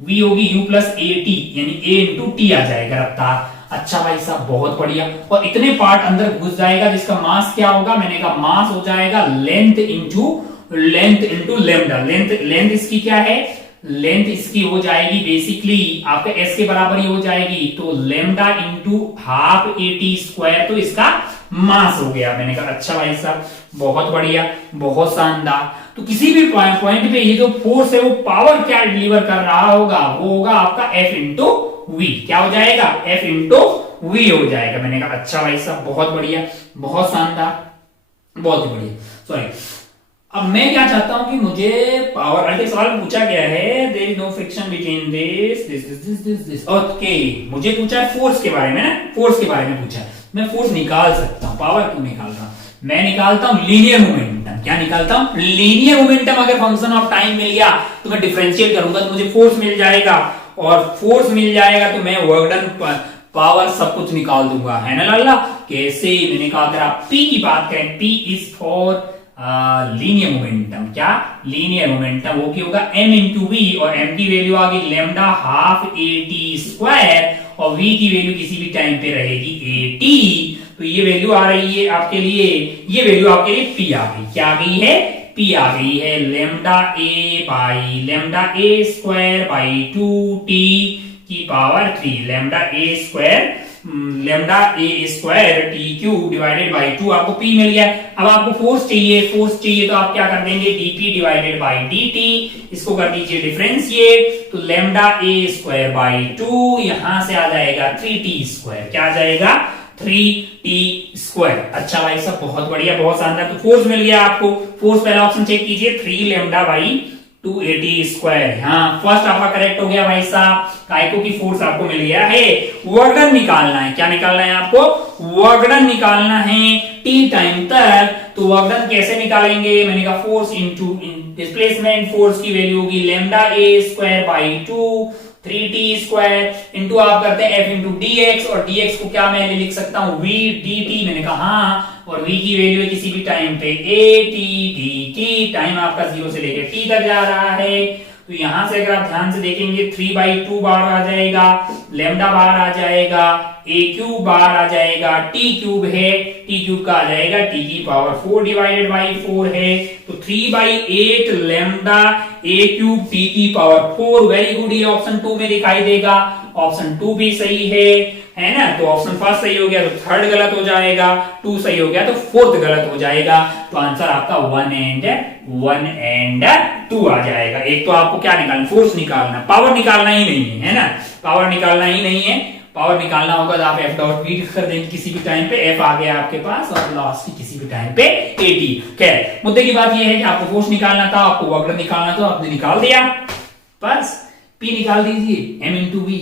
v होगी u प्लस a t, यानी a इंटू टी आ जाएगा रफ्तार। अच्छा भाई साहब बहुत बढ़िया, और इतने पार्ट अंदर घुस जाएगा जिसका मास क्या होगा, मैंने कहा मास हो जाएगा लेंथ इंटू लेमडा। लेंथ इसकी क्या है, लेंथ इसकी हो जाएगी बेसिकली आपका s के बराबर ही हो जाएगी, तो lambda into half a t square, तो इसका मास हो गया। मैंने कहा अच्छा भाई साहब बहुत बढ़िया, बहुत शानदार। तो किसी भी पॉइंट पे ये जो फोर्स है वो पावर क्या डिलीवर कर रहा होगा, वो होगा आपका F इंटू वी। क्या हो जाएगा, F इंटू वी हो जाएगा। मैंने कहा अच्छा भाई साहब बहुत बढ़िया, बहुत शानदार, बहुत ही बढ़िया। सॉरी, अब मैं क्या चाहता हूं कि मुझे पावर, अल्टीमेट सवाल में पूछा गया है there is no friction between this. Okay, मुझे पूछा है फोर्स के बारे में ना, फोर्स के बारे में पूछा है। मैं फोर्स निकाल सकता हूं, पावर क्यों निकाल रहा हूं, मैं निकालता हूं लीनियर मोमेंटम। क्या निकालता हूं, लीनियर मोमेंटम। अगर फंक्शन ऑफ टाइम मिल गया तो मैं डिफरेंशिएट करूंगा तो मुझे फोर्स मिल जाएगा, और फोर्स मिल जाएगा तो मैं वर्क डन, पावर सब कुछ निकाल दूंगा, है ना लाला। कैसे, मैंने कहा अगर आप P की बात करें, P is for linear momentum. क्या, लीनियर मोमेंटम, वो क्या होगा m इंटू वी, और m की वैल्यू आ गई lambda half a t square, और v की वैल्यू किसी भी टाइम पे रहेगी a t, तो ये वैल्यू आ रही है आपके लिए, ये वैल्यू आपके लिए p आ गई। क्या आ गई है, p आ गई है lambda a square by 2t की power 3, lambda a square T cube divided by 2, आपको p मिल गया। अब आपको फोर्स चाहिए तो आप क्या कर देंगे, dp डिवाइडेड बाई dt, इसको कर दीजिए डिफरेंशिएट, तो लेमडा a स्क्वायर बाई 2 यहां से आ जाएगा 3t स्क्वायर। क्या आ जाएगा, 3t स्क्वायर। अच्छा भाई साहब बहुत बढ़िया, बहुत शानदार। तो फोर्स मिल गया आपको, फोर्स पहला ऑप्शन चेक कीजिए, 3 लेमडा बाई 280 स्क्वायर। हाँ फर्स्ट आपका करेक्ट हो गया भाई साहब, काइको की फोर्स आपको मिल गया है। वर्क डन निकालना है, क्या निकालना है आपको, वर्क डन निकालना है टी टाइम तक। तो वर्क डन कैसे निकालेंगे, मैंने कहा फोर्स इनटू डिस्प्लेसमेंट, फोर्स की वैल्यू होगी lambda a square by 2, 3t² into आप करते हैं f इंटू dx, और dx को क्या मैं लिख सकता हूं v dt, मैंने कहा हाँ, और v की वैल्यू है किसी भी टाइम पे at dt, टाइम आपका 0 से लेकर t तक जा रहा है। तो यहां से अगर आप ध्यान से देखेंगे 3/2 बार आ जाएगा, लैम्डा बार आ जाएगा, a क्यूब बार आ जाएगा, t क्यूब है, t क्यूब का आ जाएगा t की पावर 4 डिवाइडेड बाई 4 है, तो 3/8 लैम्डा a क्यूब t की पावर 4। वेरी गुड, ये ऑप्शन 2 में दिखाई देगा, ऑप्शन 2 भी सही है ना। तो ऑप्शन फर्स्ट सही हो गया तो थर्ड गलत हो जाएगा, 2 सही हो गया तो फोर्थ गलत हो जाएगा। तो आंसर आपका 1 एंड 2 आ जाएगा। एक तो आपको क्या निकालना, फोर्स निकालना, पावर निकालना ही नहीं है ना, पावर निकालना ही नहीं है। पावर निकालना होगा तो आप f डॉट b कर देंगे किसी भी टाइम पे, f आ गया आपके पास, और लॉस की किसी भी टाइम पे at। खैर मुद्दे की बात यह है कि आपको फोर्स निकालना था, आपको वर्क डन निकालना था, आपने निकाल दिया, बस p निकाल दीजिए m इंटू v,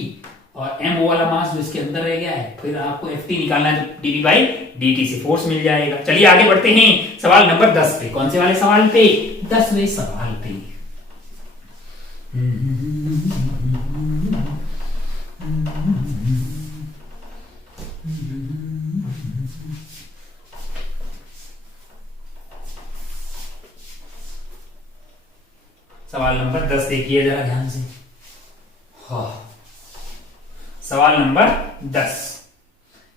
और m वो वाला मास जो इसके अंदर रह गया है, फिर आपको ft निकालना है तो dv बाई dt से फोर्स मिल जाएगा। चलिए आगे बढ़ते हैं सवाल नंबर 10 पे। कौन से वाले सवाल पे? 10वें सवाल पे। सवाल नंबर 10 देखिए जरा ध्यान से। हाँ, सवाल नंबर 10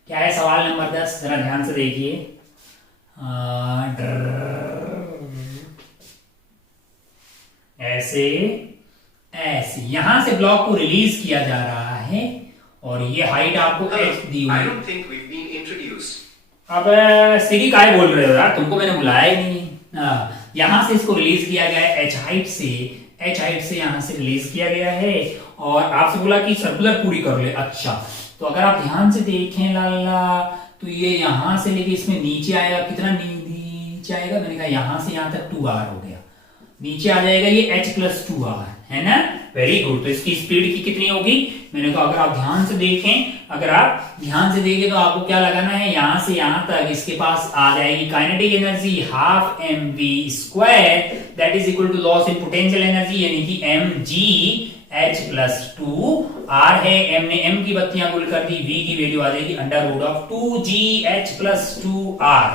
क्या है? सवाल नंबर 10 जरा ध्यान से देखिए। ऐसे ऐसे यहां से ब्लॉक को रिलीज किया जा रहा है, और ये हाइट आपको h दी हुई है। अब सीरी काय बोल रहे हो यार, तुमको मैंने बुलाया ही नहीं। यहां से इसको रिलीज किया गया है h हाइट से यहां से रिलीज किया गया है, और आपसे बोला कि सर्कुलर पूरी कर ले। अच्छा, तो अगर आप ध्यान से देखें लाला, तो ये यहां से लेके इसमें नीचे आएगा, कितना नीचे आएगा? मैंने कहा यहां से यहां तक 2r हो गया, नीचे आ जाएगा ये h प्लस 2r, है ना। Very good. तो इसकी स्पीड की कितनी होगी? मैंने कहा अगर आप ध्यान से देखें, अगर आप ध्यान से देखें तो आपको क्या लगाना है, यहां से यहां तक इसके पास आ जाएगी kinetic energy half mv², that is equal to loss in potential energy, यानी कि mg h प्लस 2r है। m ने m की बत्तियां गुल कर दी, v की वैल्यू आ जाएगी under root of 2gh plus 2r,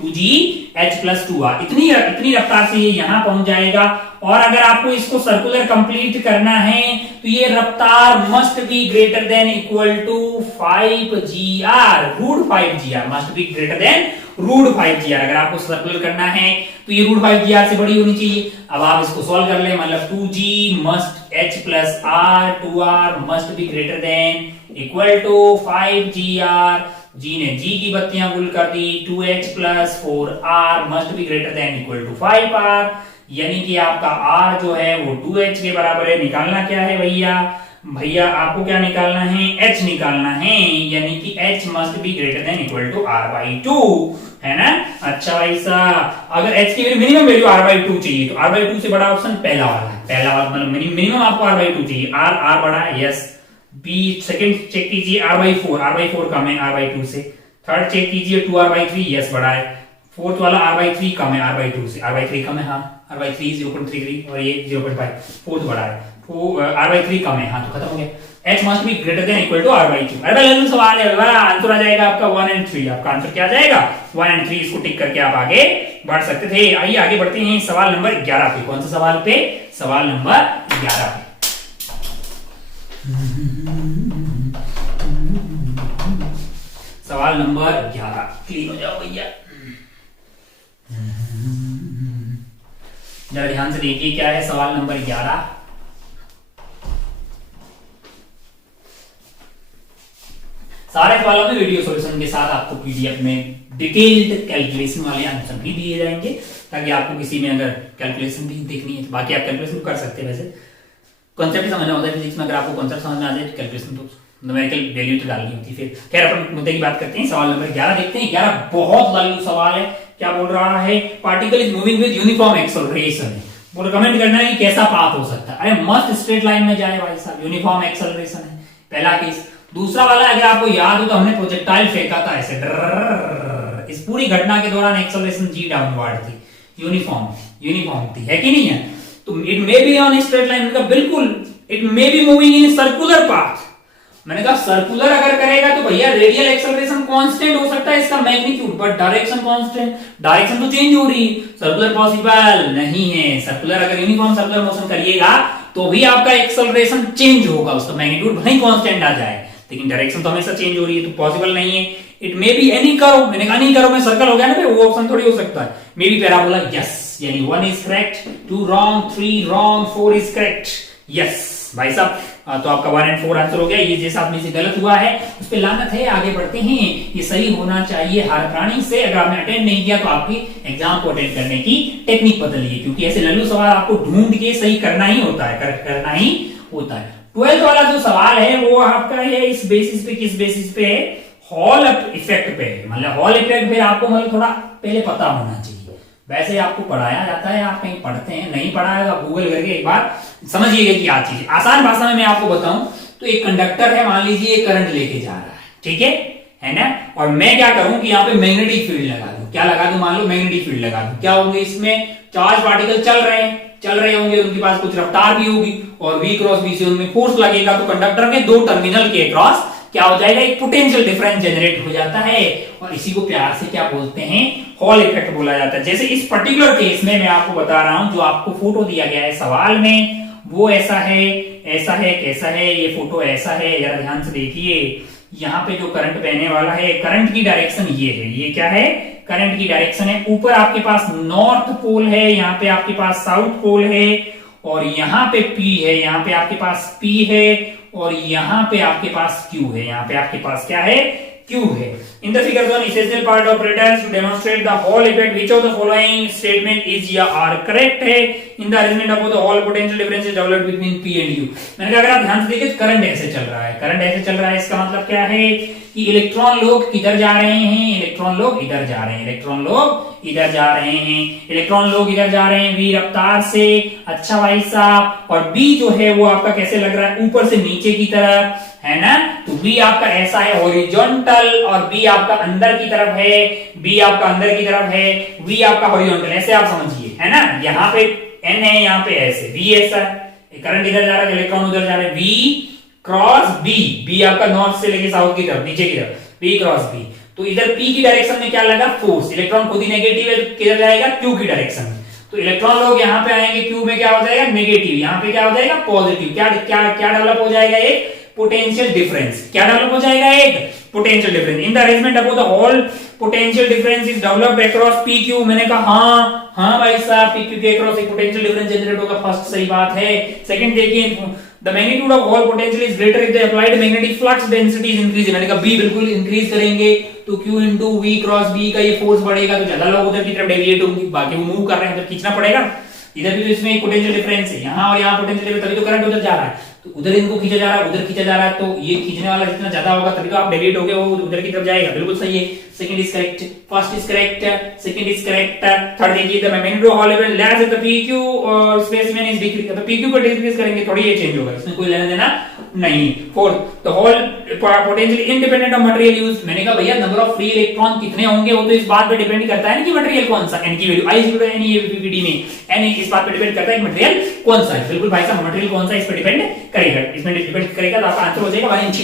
2gh plus 2r। इतनी रफ्तार से ये यहां पहुंच जाएगा। और अगर आपको इसको सर्कुलर कंप्लीट करना है तो ये रफ्तार must be greater than equal to 5gr, root 5gr must be greater than root 5gr। अगर आपको सर्कुलर करना है तो ये रूट 5gr से बड़ी होनी चाहिए। अब आप इसको सॉल्व कर ले, मतलब 2g must h plus r, 2r must be greater than equal to 5gr। g ने g की बत्तियां गुल कर दी, 2h plus 4r must be greater than equal to 5r, यानी कि आपका r जो है वो 2h के बराबर है। निकालना क्या है भैया आपको क्या निकालना है? h निकालना है, यानी कि h must be greater than equal to r/2, है ना। अच्छा भाई साहब, अगर h की मिनिमम वैल्यू r/2 चाहिए तो r/2 से बड़ा ऑप्शन पहला वाला है, पहला वाला मतलब मिनिमम आपको r/2 चाहिए। r बड़ा है, यस। बी सेकंड चेक कीजिए r/4 कम है r/2 से। थर्ड चेक कीजिए 2r/3, यस बड़ा है। फोर्थ वाला r/3 कम है r/2 से, r/3 कम है, हाँ r/3 0.33 और ये 0.5, फोर्थ बड़ा है, r/3 कम है, हाँ तो खत्म हो गया। h must be greater than equal to r/2। अरे भाई सवाल है, आंसर आ जाएगा आपका 1 एंड 3। आपका आंसर क्या आ जाएगा? 1 एंड 3। इसको टिक करके आप आगे बढ़ सकते थे। आइए आगे बढ़ते हैं सवाल नंबर 11 पे। कौन सा सवाल पे? सवाल नंबर 11 पे। सवाल नंबर 11 क्लीन हो जाओ भैया, जरा ध्यान से देखिए क्या है सवाल नंबर 11। सारे सवालों में वीडियो सॉल्यूशन के साथ आपको पीडीएफ में डिटेल्ड कैलकुलेशन वाले आंसर भी दिए जाएंगे, ताकि आपको किसी में अगर कैलकुलेशन भी देखनी है तो बाकी आप कैलकुलेशन कर सकते हैं। वैसे कॉन्सेप्ट समझना होता है फिजिक्स में, अगर आपको कॉन्सेप्ट समझ में आ जाए कैलकुलेशन तो न्यूमेरिकल वैल्यू तो डालनी होती है। फिर खैर अपन मुद्दे की बात करते हैं। सवाल नंबर 11 देखते हैं। 11 बहुत लालू सवाल है। क्या बोल रहा है? Particle is moving with uniform acceleration है। बोलो कमेंट करना है कि कैसा पाथ हो सकता है। अरे मस्त स्ट्रेट लाइन में जाए भाई साहब, यूनिफॉर्म एक्सेलरेशन है पहला केस। दूसरा वाला अगर आपको याद हो तो हमने प्रोजेक्टाइल फेंका था ऐसे, इस पूरी घटना के दौरान एक्सेलरेशन जी डाउनवर्ड थी, यूनिफॉर्म थी, है कि नहीं है? तो it may be on straight line, बिल्कुल it may be moving in circular path. मैंने कहा सर्कुलर अगर करेगा तो भैया रेडियल एक्सेलरेशन कांस्टेंट हो सकता है इसका magnitude, but direction constant, direction तो चेंज हो रही, सर्कुलर पॉसिबल नहीं है। सर्कुलर अगर यूनिफॉर्म सर्कुलर मोशन करिएगा तो भी आपका एक्सेलरेशन चेंज होगा, उसका मैग्नीट्यूड भले कांस्टेंट आ जाए, लेकिन डायरेक्शन तो हमेशा चेंज हो रही है, तो पॉसिबल नहीं है। It may be any curve, मैंने कहा नहीं कर्व में सर्कल हो गया ना भाई, वो ऑप्शन थोड़ी हो सकता है। मे बी पैराबोला, यस, यानी 1 is correct, 2 wrong, 3 wrong, 4 is correct, yes भाई साहब। तो आपका 1 और 4 आंसर हो गया। ये जैसा आप में से गलत हुआ है उस पे लानत है, आगे बढ़ते हैं। ये सही होना चाहिए हर प्राणी से। अगर आपने अटेंड नहीं किया तो आपकी एग्जाम को अटेंड करने की टेक्निक बदलिए, क्योंकि ऐसे लल्लू सवाल आपको ढूंढ के सही करना ही होता है, करना ही होता है। 12th वाला जो सवाल है वो आपका है इस बेसिस पे, किस बेसिस पे है, हॉल इफेक्ट पे। मतलब हॉल इफेक्ट पे आपको मतलब थोड़ा पहले पता होना चाहिए। वैसे आपको पढ़ाया जाता है, आप कहीं पढ़ते हैं, नहीं पढ़ाया तो गूगल करके एक बार समझिएगा कि क्या चीज। आसान भाषा में मैं आपको बताऊं तो एक कंडक्टर है, मान लीजिए करंट लेके जा रहा है, ठीक है ना, और मैं क्या करूं कि यहाँ पे मैग्नेटिक फील्ड लगा दूं। क्या लगा दूं? मान लो मैग्नेटिक फील्ड लगा दूं। क्या होंगे इसमें? चार्ज पार्टिकल चल रहे होंगे, उनके पास कुछ रफ्तार भी होगी, और v क्रॉस b से उनमें फोर्स लगेगा, तो कंडक्टर के दो टर्मिनल के क्रॉस क्या हो जाएगा? एक पोटेंशियल डिफरेंस जनरेट हो जाता है, और इसी को प्यार से क्या बोलते हैं? हॉल इफेक्ट बोला जाता है। जैसे इस पर्टिकुलर केस में मैं आपको बता रहा हूं, जो आपको फोटो दिया गया है सवाल में वो ऐसा है, ऐसा है, कैसा है, ये फोटो ऐसा है, जरा ध्यान से देखिए। यहाँ पे जो करंट बहने वाला है, करंट की डायरेक्शन ये है, ये क्या है? करंट की डायरेक्शन है। ऊपर आपके पास नॉर्थ पोल है, यहाँ पे आपके पास साउथ पोल है, और यहाँ पे P है, यहाँ पे आपके पास P है, और यहाँ पे आपके पास Q है, यहाँ पे आपके पास क्या है? Q है। In the figure one, essential part of operators to demonstrate the Hall effect, which of the following statement is या are correct है? In the arrangement of the Hall potential difference is developed between P and U। मैंने कहा अगर आप ध्यान से देखिए current ऐसे चल रहा है, करंट ऐसे चल रहा है, इसका मतलब क्या है कि इलेक्ट्रॉन लोग किधर जा रहे हैं? इलेक्ट्रॉन लोग इधर जा रहे हैं, इलेक्ट्रॉन लोग इधर जा रहे हैं, इलेक्ट्रॉन लोग इधर जा रहे हैं v रफ्तार से। अच्छा भाई साहब, और b जो है वो आपका कैसे लग रहा है? ऊपर से नीचे की तरफ, है ना। तो b आपका ऐसा है हॉरिजॉन्टल, और b आपका अंदर की तरफ है, b आपका अंदर की तरफ है, v आपका हॉरिजॉन्टल, ऐसे आप समझिए, है ना। यहाँ पे n है, यहाँ पे ऐसे v ऐसा है, करंट इधर जा रहा है, इलेक्ट्रॉन उधर जा रहे हैं, v क्रॉस b, b आपका नॉर्थ से लेके साउथ की तरफ, नीचे की तरफ, b क्रॉस b। तो इधर p की डायरेक्शन में क्या लगा? फोर्स। इलेक्ट्रॉन खुद ही नेगेटिव है, किधर जाएगा? q की डायरेक्शन में। तो इलेक्ट्रॉन लोग यहाँ पे आएंगे, q में क्या हो जाएगा? नेगेटिव, यहाँ पे क्या हो जाएगा? पॉजिटिव। क्या क्या क्या डेवलप हो जाएगा? एक पोटेंशियल डिफरेंस। क्या डेवलप हो जाएगा? एक potential difference. In the arrangement of the whole potential difference is developed across PQ। मैंने कहा हाँ भाई साहब, PQ के अक्रॉस एक पोटेंशियल डिफरेंस जनरेट होगा, फर्स्ट सही बात है। सेकंड देखिए, the magnitude of hall potential is greater if the applied magnetic flux density is increase. मैंने कहा B बिल्कुल इंक्रीज करेंगे तो Q into V cross B का ये फोर्स बढ़ेगा, तो ज्यादा लोग उधर की तरफ डेविएट होंगे, बाकी वो मूव कर रहे हैं उधर खींचना पड़ेगा। इधर भी तो इसमें एक पोटेंशियल डिफरेंस है, यहाँ और यहाँ पोटेंशियल डिफरेंस, तभी तो करंट उधर जा रहा है, तो उधर इनको खींचा जा रहा है, उधर खींचा जा रहा है, तो ये खींचने वाला जितना ज्यादा होगा तभी तो आप डेविएट होगे, वो उधर की तरफ जाएगा। बिल्कुल सही है। Second is correct, first is correct, second is correct. Third देखिए, the magnetic Hall effect less if the PQ और स्पेसिमेन इज डिक्रीज। तो PQ को डिक्रीज करेंगे थोड़ी ये चेंज होगा, इसमें कोई लेना देना नहीं। Fourth, the whole potential independent of material used. मैंने कहा भैया नंबर ऑफ फ्री इलेक्ट्रॉन कितने होंगे वो तो इस बात पे डिपेंड करता है ना कि मटेरियल कौन सा, n की value i is equal to n ये PPD में n इस बात पे डिपेंड करता है कि मटेरियल कौन सा है। बिल्कुल भाई साहब, मटेरियल कौन सा इस पे डिपेंड करेगा, इसमें डिपेंड करेगा। तो आपका आंसर हो जाएगा 1 and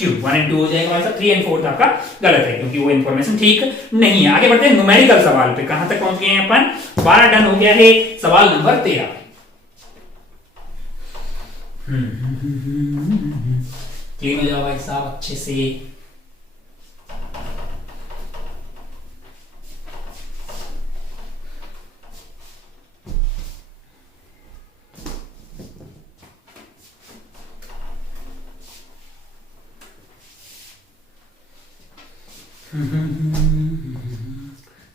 2, 1 and 2 हो जाएगा भाई साहब। 3 and 4 आपका गलत है, क्योंकि वो इंफॉर्मेशन ठीक नहीं है। आगे बढ़ते हैं न्यूमेरिकल सवाल पे। कहां तक पहुंच गए हैं अपन? 12 डन हो गया है। सवाल नंबर 13। क्लीन हो जाओ भाई साहब अच्छे से।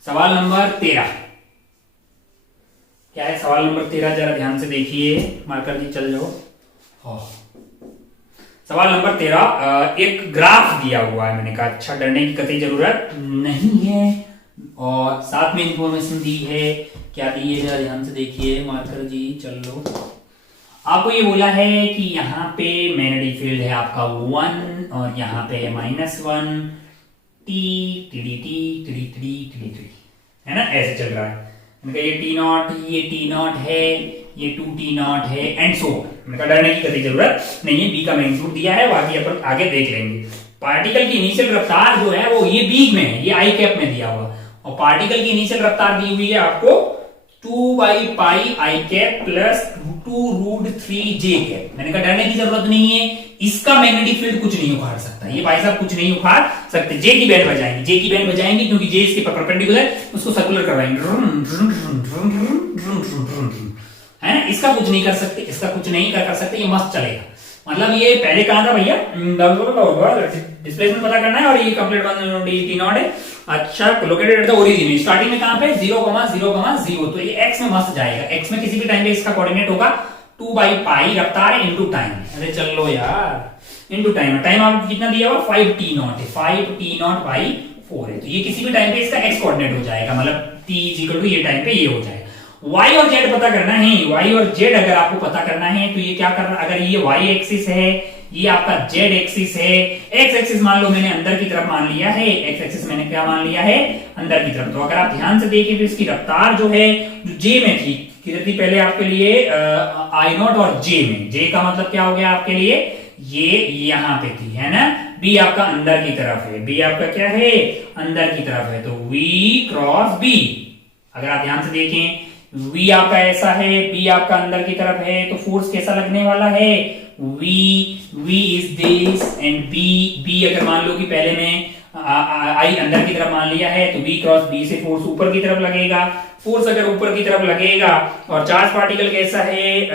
सवाल नंबर 13 क्या है? सवाल नंबर 13 जरा ध्यान से देखिए, मार्कर जी चल जाओ। सवाल नंबर 13, एक ग्राफ दिया हुआ है। मैंने कहा अच्छा, डरने की कतई जरूरत नहीं है, और साथ में इंफॉर्मेशन दी है। क्या दी है जरा ध्यान से देखिए, मार्कर जी चल लो। आपको ये बोला है कि यहाँ पे मैग्नेटिक फील्ड है आपका 1, और यहाँ पे -1 t है ना, ऐसे चल रहा है। ये T0 है, ये 2t0 है एंड सो ऑन। डरने की कतई जरूरत नहीं है, बी का मैग्नीट्यूड दिया है, बाकी अपन आगे देख लेंगे। पार्टिकल की इनिशियल रफ्तार जो है वो ये बी में है, ये आई कैप में दिया हुआ, और पार्टिकल की इनिशियल रफ्तार दी हुई है आपको 2/पाई आई कैप प्लस 2√3j कैप। मैंने कहा डरने की जरूरत नहीं है, इसका मैग्नेटिक फील्ड कुछ नहीं उखाड़ सकता, ये भाई साहब कुछ नहीं उखाड़ सकते। जे की बैंड बजाएंगे, जे की बैंड बजाएंगे क्योंकि जे इसके परपेंडिकुलर, उसको सर्कुलर करवाएंगे, है ना। इसका कुछ नहीं कर सकते, इसका कुछ नहीं कर सकते, ये मस्त चलेगा। मतलब ये पहले कहां था भैया, डिस्प्लेसमेंट पता करना है, और ये कंप्लीट t0 है। अच्छा, located at the origin, starting में कहां पे 0,0,0, तो ये x में मस्त जाएगा। x में किसी भी टाइम पे इसका कोऑर्डिनेट होगा 2/पाई, रफ्तार है इनटू टाइम। अरे चलो यार, इनटू टाइम, टाइम आपको कितना दिया हुआ 5t0 है, 5t0/4 है, तो ये किसी भी टाइम पे इसका x कोऑर्डिनेट हो जाएगा, मतलब t ये टाइम पे ये हो जाएगा। y और z पता करना है, y और z अगर आपको पता करना है तो ये क्या करना, अगर ये y एक्सिस है, ये आपका z एक्सिस है, x एक्सिस मान लो मैंने अंदर की तरफ मान लिया है, x एक्सिस मैंने क्या मान लिया है अंदर की तरफ। तो अगर आप ध्यान से देखें तो इसकी रफ्तार जो है, जो j में थी, कितनी थी पहले आपके लिए I0 और j में, j का मतलब क्या हो गया आपके लिए, ये यहाँ पे थी, है ना। b आपका अंदर की तरफ है, b आपका क्या है अंदर की तरफ है, तो v क्रॉस b, अगर आप ध्यान से देखें v आपका ऐसा है, b आपका अंदर की तरफ है, तो फोर्स कैसा लगने वाला है, v is this and b अगर मान लो कि पहले में I अंदर की तरफ मान लिया है, तो v क्रॉस b से फोर्स ऊपर की तरफ लगेगा। फोर्स अगर ऊपर की तरफ लगेगा, और चार्ज पार्टिकल कैसा है,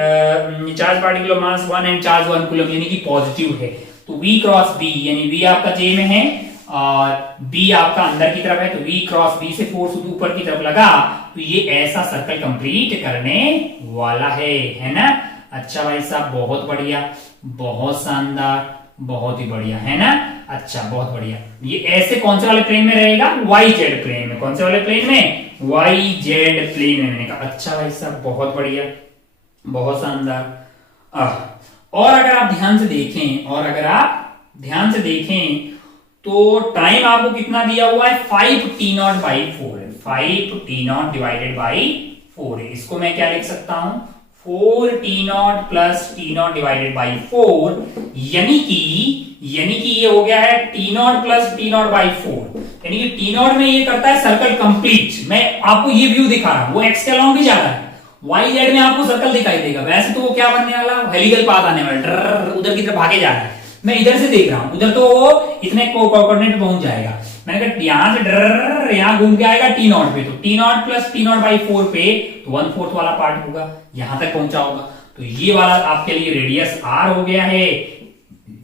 charge particle of mass 1 and charge 1 coulomb, यानी कि पॉजिटिव है, तो v क्रॉस b, यानी v आपका j में है और b आपका अंदर की तरफ है, तो v क्रॉस b से फोर्स ऊपर की तरफ लगा, तो ये ऐसा सर्कल कंप्लीट करने वाला है ना। अच्छा भाई साहब, बहुत बढ़िया, बहुत शानदार, बहुत ही बढ़िया, है ना। अच्छा, बहुत बढ़िया। ये ऐसे कौन से वाले प्लेन में रहेगा, YZ प्लेन में। कौन से वाले प्लेन में, YZ प्लेन में। मैंने कहा अच्छा भाई साहब, बहुत बढ़िया, बहुत शानदार। और अगर आप ध्यान से देखें, तो टाइम आपको कितना दिया हुआ है 5t0/4 है, 5t0 डिवाइडेड बाई 4 है। इसको मैं क्या लिख सकता हूं, 4t0 plus t0 divided by 4, यानी कि ये हो गया है t0 प्लस t0/4, यानी कि t0 में ये करता है सर्कल कंप्लीट। मैं आपको ये व्यू दिखा रहा हूं, वो x के अलॉन्ग भी जा रहा है, YZ में आपको सर्कल दिखाई देगा। वैसे तो वो क्या बनने वाला, हेलिकल पाथ आने वाला, उधर की तरफ भागे जा रहा है। मैं इधर से देख रहा हूं, उधर तो वो इतने कोऑर्डिनेट पहुंच जाएगा। मैंने कहा यहां से यहां घूम के आएगा t0 पे, तो t0 प्लस t0/4 पे, तो 1/4 वाला पार्ट होगा, यहां तक पहुंचा होगा। तो ये वाला आपके लिए रेडियस r हो गया है,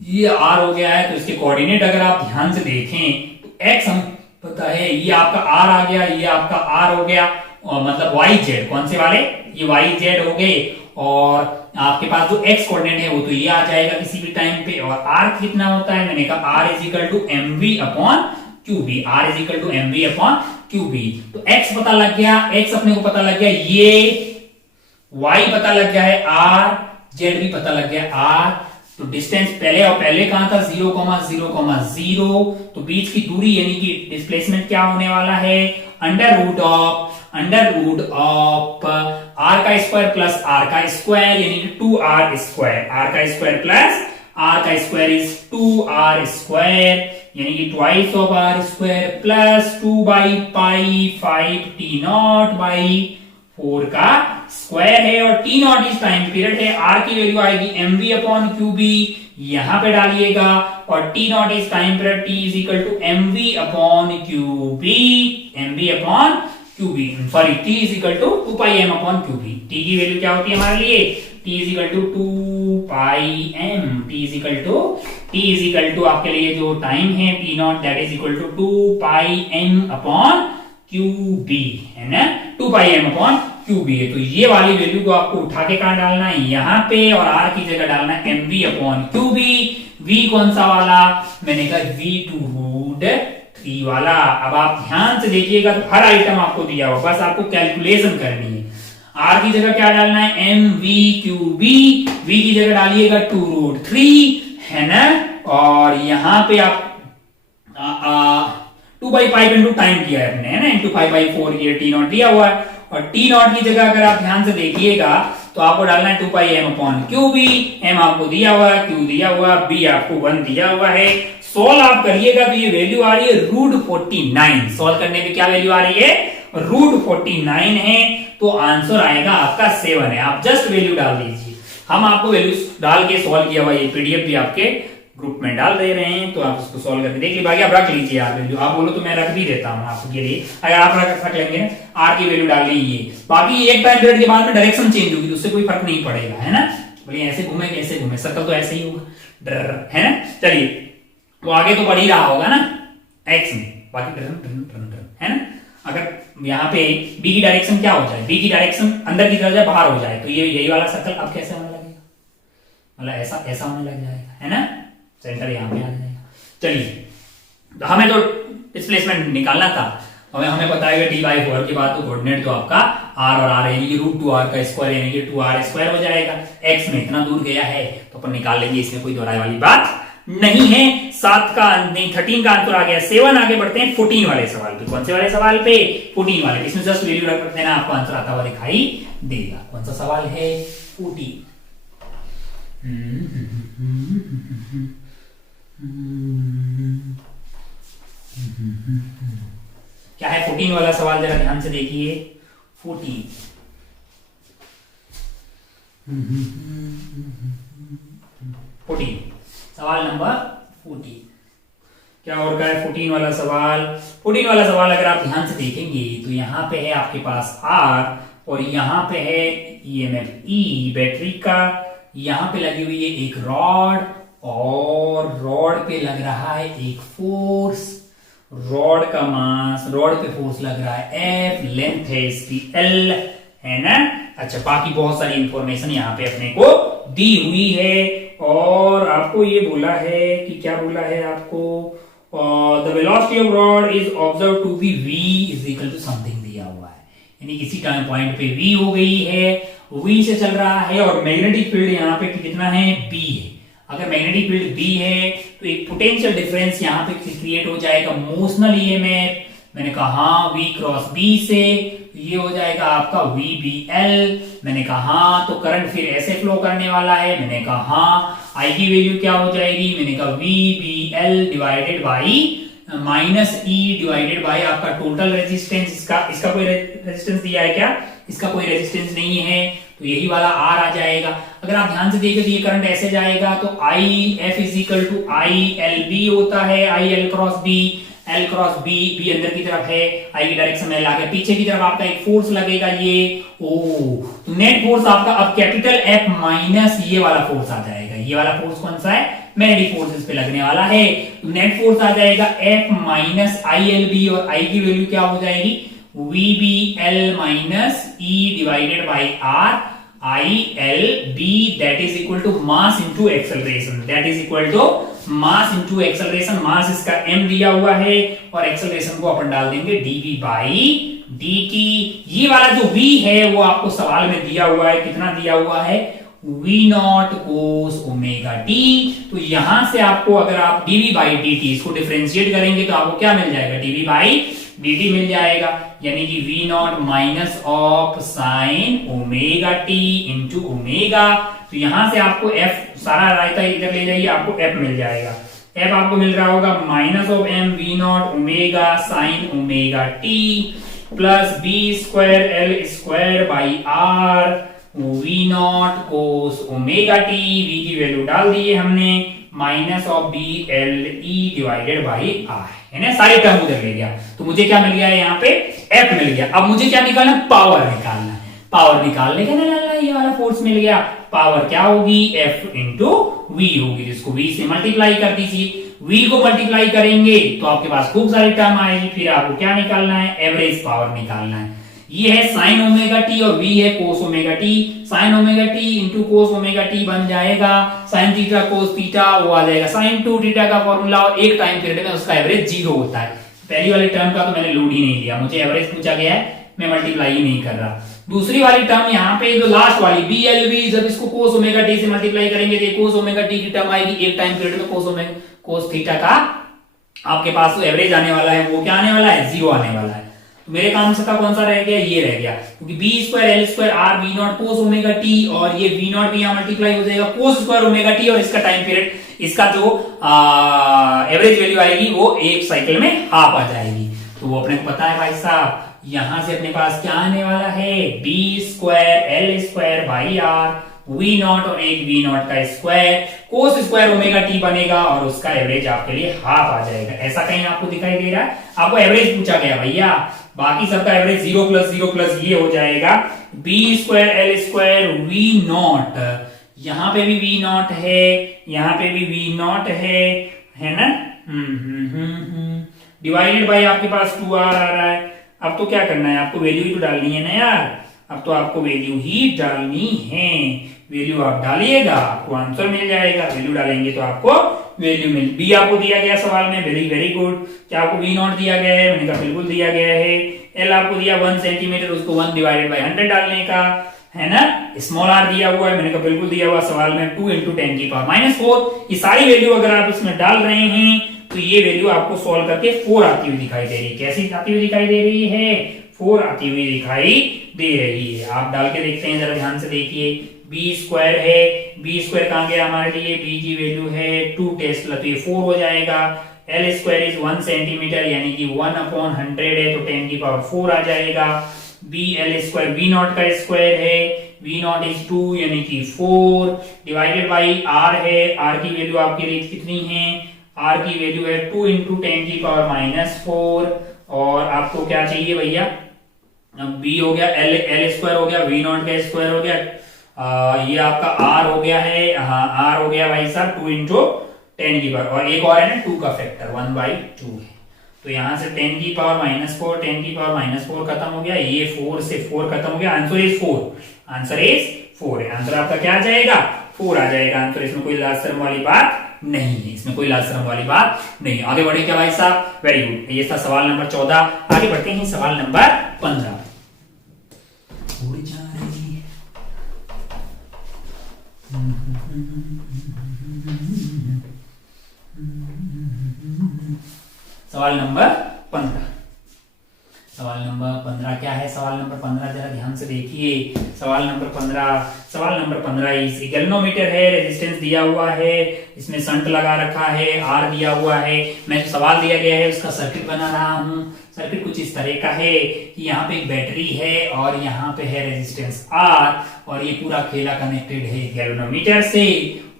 ये r हो गया है। तो इसके कोऑर्डिनेट अगर आप ध्यान से देखें तो x हम पता है, ये आपका r आ गया, ये आपका r हो गया, और मतलब YZ, कौन से वाले, ये YZ हो गए, और आपके पास जो x कोऑर्डिनेट है वो तो ये आ जाएगा किसी भी टाइम पे। और r कितना होता है, मैंने कहा r is equal to mv upon qb, r is equal to mv upon qb। तो x पता लग गया, x अपने को पता लग गया, ये y पता लग गया है r, z भी पता लग गया r। तो डिस्टेंस पहले और पहले कहां था 0,0,0, तो बीच की दूरी यानी कि डिस्प्लेसमेंट क्या होने वाला है, अंडर रूट ऑफ r का स्क्वायर प्लस r का स्क्वायर, यानी कि 2r स्क्वायर, r का स्क्वायर प्लस r का स्क्वायर इज 2r स्क्वायर, यानी कि twice of r square plus 2/पाई 5t0/4 का स्क्वायर है, और t0 इस टाइम पीरियड है। r की वैल्यू आएगी mv अपॉन qb, यहां पे डालिएगा, और t0 is time period, t is equal to mv upon qb, mv upon qb, sorry t is equal to 2πm upon qb। t की value क्या होती है हमारे लिए, t is equal to 2πm, t is equal to आपके लिए जो time है t0, that is equal to 2πm upon qb, है ना, 2πm अपॉन qb है। तो ये वाली वैल्यू को आपको उठा के कहां डालना है, यहाँ पे, और r की जगह डालना है mv अपॉन qb। v कौन सा वाला, मैंने कहा v2√3 वाला। अब आप ध्यान से देखिएगा तो हर आइटम आपको दिया हुआ, बस आपको कैलकुलेशन करनी है। r की जगह क्या डालना है mv qb, v की जगह डालिएगा 2√3, है ना, और यहाँ पे आप 2/5 इंटू टाइम किया है अपने, है ना, इंटू 5/4 ये t0 दिया हुआ है। और t0 की जगह अगर आप ध्यान से देखिएगा तो आपको डालना है 2 pi M upon Q B. M आपको दिया हुआ है, क्यू दिया हुआ, बी आपको 1 दिया हुआ है। सोल्व आप करिएगा तो ये वैल्यू आ रही है √49। सोल्व करने पे क्या वैल्यू आ रही है? √49 है, तो आंसर आएगा आपका 7 है। आप जस्ट वैल्यू डाल दीजिए। हम आपको वैल्यू डाल के सॉल्व किया हुआ ये पीडीएफ भी आपके ग्रुप में डाल दे रहे हैं, तो आप उसको सॉल्व करके देख लीजिए। बाकी आप रख लीजिए यार वैल्यू, आप बोलो तो मैं रख भी देता हूँ आपके लिए, अगर आप रख लेंगे ना। आर की वैल्यू डाल लीजिए। बाकी एक टाइम पीरियड के बाद में डायरेक्शन चेंज होगी, उससे कोई फर्क नहीं पड़ेगा, है ना। बोलिए ऐसे घूमे कैसे घूमे, सर्कल तो ऐसे ही होगा, है ना। चलिए वो आगे तो बढ़ ही रहा होगा ना एक्स में, बाकी है ना। अगर यहाँ पे बी की डायरेक्शन क्या हो जाए, बी की डायरेक्शन अंदर की तरफ जाए, बाहर हो जाए, तो ये यही वाला सर्कल अब कैसे होने लगेगा, मतलब ऐसा ऐसा होने लग जाएगा, है ना। सेंटर यहाँ पे आ जाएगा। चलिए तो हमें तो डिस्प्लेसमेंट निकालना था, हमें पता है कि d/4 के बाद तो कोऑर्डिनेट तो आपका r और r है, ये √2r का स्क्वायर यानी कि 2r² हो जाएगा। x में इतना दूर गया है तो अपन निकाल लेंगे, इसमें कोई दोहराई वाली बात नहीं है। 7 का नहीं 13 का आंसर आ गया 7। आगे बढ़ते हैं 14 वाले सवाल पे। कौन से वाले सवाल पे? 14 वाले। इसमें जस्ट वैल्यू रख देना, आपको आंसर आता हुआ दिखाई देगा। कौन सा सवाल है? 14। क्या है 14 वाला सवाल, जरा ध्यान से देखिए। 14 सवाल नंबर 14 क्या और का है? 14 वाला सवाल। 14 वाला सवाल अगर आप ध्यान से देखेंगे तो यहाँ पे है आपके पास R और यहाँ पे है EMF E बैटरी का, यहाँ पे लगी हुई है एक रॉड और रॉड पे लग रहा है एक फोर्स। रॉड का मास, रॉड पे फोर्स लग रहा है F, लेंथ है इसकी L, है ना। अच्छा बाकी बहुत सारी इंफॉर्मेशन यहाँ पे अपने को दी हुई है और आपको ये बोला है कि क्या बोला है आपको, the velocity of rod is observe to be v is equal to something दिया हुआ है, यानी किसी टाइम पॉइंट पे v हो गई है, v से चल रहा है और मैग्नेटिक फील्ड यहाँ पे कितना है? b है। अगर मैग्नेटिक फील्ड b है तो एक पोटेंशियल डिफरेंस यहाँ पे क्रिएट हो जाएगा मोशनल ईएमएफ। मैंने कहा v क्रॉस b से ये हो जाएगा आपका VBL। मैंने कहा तो करंट फिर ऐसे फ्लो करने वाला है। मैंने कहा I की वैल्यू क्या हो जाएगी? मैंने कहा VBL divided by -E divided by आपका टोटल रेजिस्टेंस। इसका कोई रेजिस्टेंस दिया है क्या? इसका कोई रेजिस्टेंस नहीं है, तो यही वाला R आ जाएगा। अगर आप ध्यान से देखें तो ये करंट ऐसे जाएगा तो IF is equal to ILB होता है, IL cross B, L cross B, B अंदर की तरफ है, I की डायरेक्शन में आगे पीछे की तरफ आपका एक फोर्स लगेगा ये तो नेट फोर्स आपका अब कैपिटल F माइनस ये वाला फोर्स आ जाएगा। ये वाला फोर्स कौन सा है? मैग्नेटिक फोर्स इस पे लगने वाला है, तो नेट फोर्स आ जाएगा F माइनस ILB और I की वैल्यू क्या हो जाएगी? VBL minus E divided by R ILB that is equal to mass into acceleration, that is equal to mass into acceleration. Mass इसका m दिया हुआ है और एक्सेलरेशन को अपन डाल देंगे dv बाई dt। ये वाला जो v है वो आपको सवाल में दिया हुआ है, कितना दिया हुआ है? v0 cos omega t। तो यहां से आपको अगर आप dv बाई dt इसको डिफरेंशिएट करेंगे तो आपको क्या मिल जाएगा? dv बाई dt मिल जाएगा, यानी कि v0 minus of sine omega t into omega. तो यहां से आपको f सारा रायता इधर ले जाइए, आपको f मिल जाएगा। f आपको मिल रहा होगा minus of m v0 omega sine omega t plus b square l square by r v0 cos omega t। v की वैल्यू डाल दी है हमने, minus of b l e divided by r, है ना। सारे टर्म उधर ले गया तो मुझे क्या मिल गया है? यहाँ पे f मिल गया। अब मुझे क्या निकालना? पावर निकालना है। पावर निकालने का ना ये वाला फोर्स मिल गया। पावर क्या होगी? F इंटू V होगी, जिसको V से मल्टीप्लाई कर दीजिए। V को मल्टीप्लाई करेंगे तो आपके पास खूब सारी टर्म आएगी, फिर आपको क्या निकालना है? एवरेज पावर निकालना है। ये है साइन ओमेगा टी और V है कोस omega T. Sine omega T into cos omega T बन जाएगा साइन थीटा कोस थीटा, वो आ जाएगा साइन 2 थीटा का फॉर्मूला, और एक टाइम पीरियड में उसका एवरेज 0 होता है। पहली वाली टर्म का तो मैंने लोड ही नहीं लिया, मुझे एवरेज पूछा गया है, मैं मल्टीप्लाई ही नहीं कर रहा। दूसरी वाली टर्म यहाँ पे जो लास्ट वाली BLV, जब इसको कोस ओमेगा टी से मल्टीप्लाई करेंगे तो कोस ओमेगा टी की टर्म आएगी एक टाइम पीरियड में। कोस थीटा का आपके पास तो एवरेज आने वाला है, वो क्या आने वाला है? 0 आने वाला है। तो मेरे काम से का कौन सा रह गया, ये रह गया, क्योंकि B square L square R v not cos omega t, और ये वी नॉट भी यहाँ मल्टीप्लाई हो जाएगा कोस स्क्वायर ओमेगा टी, और इसका टाइम पीरियड, इसका जो एवरेज वैल्यू आएगी वो एक साइकिल में हाफ आ जाएगी। तो वो अपने को पता है भाई साहब, यहां से अपने पास क्या आने वाला है, B square L square by R v not और एक वी नॉट का square cos square omega t बनेगा, और उसका एवरेज आपके लिए हाफ आ जाएगा। ऐसा कहीं आपको दिखाई दे रहा है? आपको एवरेज पूछा गया भैया, बाकी सबका एवरेज 0 प्लस ये हो जाएगा B square L square v not, यहां पे भी वी नॉट है, यहां पे भी वी नॉट है ना, डिवाइडेड बाई आपके पास 2r आ रहा है। अब तो क्या करना है, आपको वैल्यू ही तो डालनी है ना यार, अब तो आपको वैल्यू ही डालनी है, वैल्यू आप डालिएगा आपको आंसर मिल जाएगा, वैल्यू डालेंगे तो आपको वैल्यू मिल। बी आपको दिया गया सवाल में, वेरी वेरी गुड। क्या आपको वी नॉट दिया गया है? मैंने कहा बिल्कुल दिया गया है। एल आपको दिया 1 सेंटीमीटर, उसको 1 डिवाइडेड बाई 100 डालने का है ना। स्मॉल आर दिया हुआ है, मैंने कहा बिल्कुल दिया हुआ सवाल में 2 × 10⁻⁴। ये सारी वैल्यू अगर आप इसमें डाल रहे हैं तो ये वैल्यू आपको सॉल्व करके 4 आती हुई दिखाई दे रही है। कैसी आती हुई दिखाई दे रही है? 4 आती हुई दिखाई दे रही है। आप डाल के देखते हैं, जरा ध्यान से देखिए। बी स्क्वायर है, बी स्क्वायर कहां गया हमारे लिए, बी की वैल्यू है 2 टेस्ला, तो ये 4 हो जाएगा। एल स्क्वायर इज 1 सेंटीमीटर, यानी कि 1/100 है, तो 10⁴ आ जाएगा। B L square v not का स्क्वायर है, वी नॉट इज 2 यानी कि 4 डिवाइडेड बाई आर है। आर की वैल्यू आपके लिए कितनी है? आर की वैल्यू है 2 × 10⁻⁴। और आपको क्या चाहिए भैया? बी हो गया, एल स्क्वायर हो गया, वी नॉट का स्क्वायर हो गया, ये आपका आर हो गया है, हाँ आर हो गया भाई साहब 2 × 10⁻, और एक और है ना 2 का फैक्टर 1/2 है, तो यहां से 10⁻⁴, 10⁻⁴ खत्म हो गया, ये 4 से 4 खत्म हो गया, आंसर इज 4, आंसर इज 4 है। आंसर आपका क्या आ जाएगा? 4 आ जाएगा आंसर। इसमें कोई लाज शर्म वाली बात नहीं है, इसमें कोई लाज शर्म वाली बात नहीं है। आगे बढ़े क्या भाई साहब? वेरी गुड, ये था सवाल नंबर 14। आगे बढ़ते हैं सवाल नंबर 15। सवाल नंबर 15, सवाल नंबर 15 क्या है? सवाल नंबर 15 जरा ध्यान से देखिए। सवाल नंबर 15 इस गैल्वेनोमीटर है, रेजिस्टेंस दिया हुआ है, इसमें संट लगा रखा है, आर दिया हुआ है। मैं जो सवाल दिया गया है उसका सर्किट बना रहा हूं। सर्किट कुछ इस तरह का है कि यहाँ पे एक बैटरी है और यहाँ पे है रेजिस्टेंस आर, और ये पूरा खेला कनेक्टेड है गैल्वेनोमीटर से,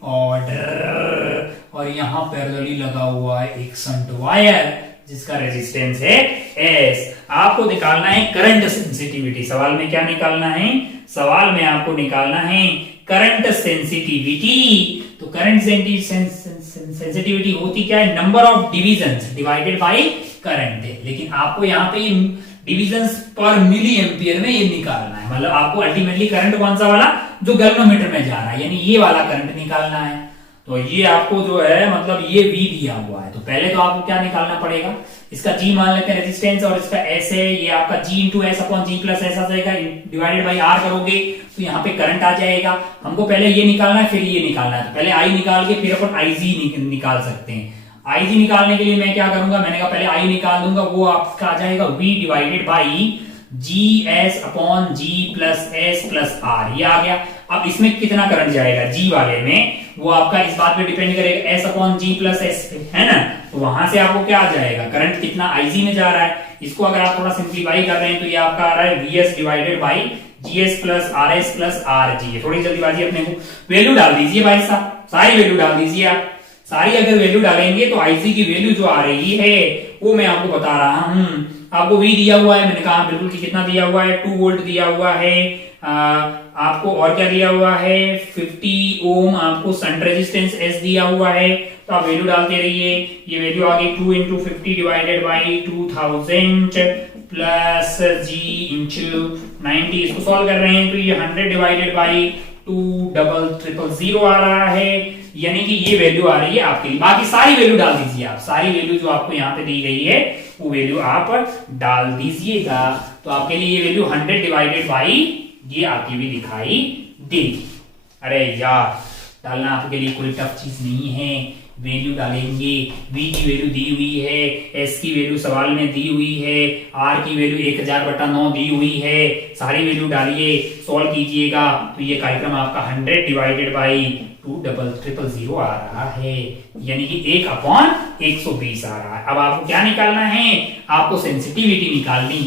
और यहाँ पैरेलली लगा हुआ है एक संट वायर जिसका रेजिस्टेंस है एस। आपको निकालना है करंट सेंसिटिविटी। सवाल में क्या निकालना है? सवाल में आपको निकालना है करंट सेंसिटिविटी। तो करंट सेंसिटिविटी होती क्या है? Number of divisions divided by current है, लेकिन आपको यहाँ पे डिविजन्स पर मिली एम्पियर में ये निकालना है। मतलब आपको अल्टीमेटली करंट कौन सा वाला? जो गैल्वेनोमीटर में जा रहा है, यानी ये वाला करंट निकालना है। तो ये आपको जो है मतलब ये V दिया हुआ है, तो पहले तो आपको क्या निकालना पड़ेगा? इसका G मान लेते हैं रेजिस्टेंस, और इसका S है, ये आपका G × S/G+S आ जाएगा, डिवाइडेड बाई R करोगे तो यहाँ पे करंट आ जाएगा। हमको पहले ये निकालना है, फिर ये निकालना है, तो पहले I निकाल के फिर अपन IG निकाल सकते हैं। IG निकालने के लिए मैं क्या करूंगा? मैंने कहा पहले I निकाल दूंगा, वो आपका आ जाएगा V डिवाइडेड बाई GS/G+S+R, ये आ गया। अब इसमें कितना करंट जाएगा G वाले में, वो आपका इस बात पे डिपेंड करेगा S/G+S पे, है ना। तो वहां से आपको क्या आ जाएगा? करंट कितना IG में जा रहा है। इसको अगर आप थोड़ा सिंप्लीफाई कर रहे हैं तो ये आपका आ रहा है VS डिवाइडेड बाई GS+RS+RG। थोड़ी जल्दीबाजी अपने को वैल्यू डाल दीजिए भाई साहब, सारी वैल्यू डाल दीजिए आप। सारी अगर वैल्यू डालेंगे तो IG की वैल्यू जो आ रही है वो मैं आपको बता रहा हूं। आपको V दिया हुआ है, मैंने कहा बिल्कुल कि कितना दिया हुआ है? 2 वोल्ट दिया हुआ है। आपको और क्या दिया हुआ है? 50 ओम आपको संट रेजिस्टेंस S दिया हुआ है। तो आप वैल्यू डालते रहिए। ये वैल्यू आ गई 2 × 50 डिवाइडेड बाई 2000 प्लस G × 90। इसको सॉल्व कर रहे हैं तो ये 100 डिवाइडेड बाई 20000 आ रहा है, यानी कि ये वैल्यू आ रही है आपके लिए। बाकी सारी वैल्यू डाल दीजिए आप, सारी वैल्यू जो आपको यहाँ पे दी गई है वो वैल्यू आप डाल दीजिएगा। तो आपके लिए ये वैल्यू 100 डिवाइडेड बाई ये आती हुई दिखाई देगी। अरे यार डालना आपके लिए कोई टफ चीज नहीं है। वैल्यू डालेंगे, v की वैल्यू दी हुई है, s की वैल्यू सवाल में दी हुई है, r की वैल्यू 1000/9 दी हुई है। सारी वैल्यू डालिए, सॉल्व कीजिएगा तो ये कार्यक्रम आपका 100 डिवाइडेड बाई 20000 आ रहा है, यानी कि 1/120 आ रहा है। अब आपको क्या निकालना है, आपको सेंसिटिविटी निकालनी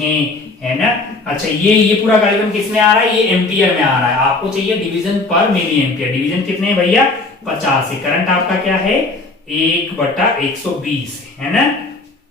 है ना। अच्छा, ये पूरा कार्यक्रम किस में आ रहा है, ये एम्पियर में आ रहा है। आपको चाहिए डिवीजन पर मिली एम्पियर। डिवीजन कितने है भैया, 50 है। करंट आपका क्या है, 1/120 है ना।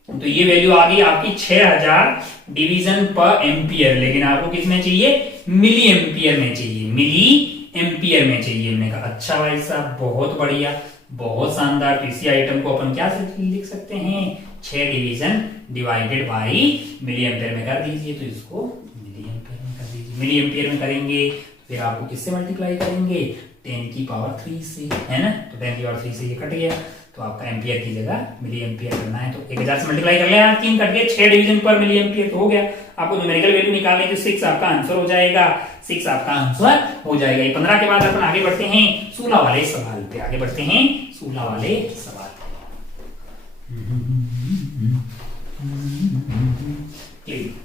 तो ये वैल्यू आ गई आपकी 6000 डिवीजन पर एम्पियर, लेकिन आपको किसमें चाहिए, मिली एम्पियर में चाहिए, मिली एम्पियर में चाहिए। हमने कहा अच्छा भाई साहब, बहुत बढ़िया, बहुत शानदार। तो इसी आइटम को अपन क्या लिख सकते हैं, 6 division divided by milli ampere में कर दीजिए। तो इसको मिली एम्पियर में कर दीजिए। मिली एम्पियर में करेंगे फिर आपको किससे मल्टीप्लाई करेंगे, 10 की पावर 3 से, है ना। तो 10 की पावर 3 से ये कट गया, तो आपका एम्पियर की जगह मिली एम्पियर करना है तो 1000 से मल्टीप्लाई कर लिया, 3 कट गए, 6 डिवीजन पर मिली एम्पियर तो हो गया। आपको न्यूमेरिकल वैल्यू निकालनी तो 6 आपका आंसर हो जाएगा, 6 आपका आंसर हो जाएगा। ये 15 के बाद अपन आगे बढ़ते हैं 16 वाले सवाल पे, आगे बढ़ते हैं 16 वाले सवाल पे।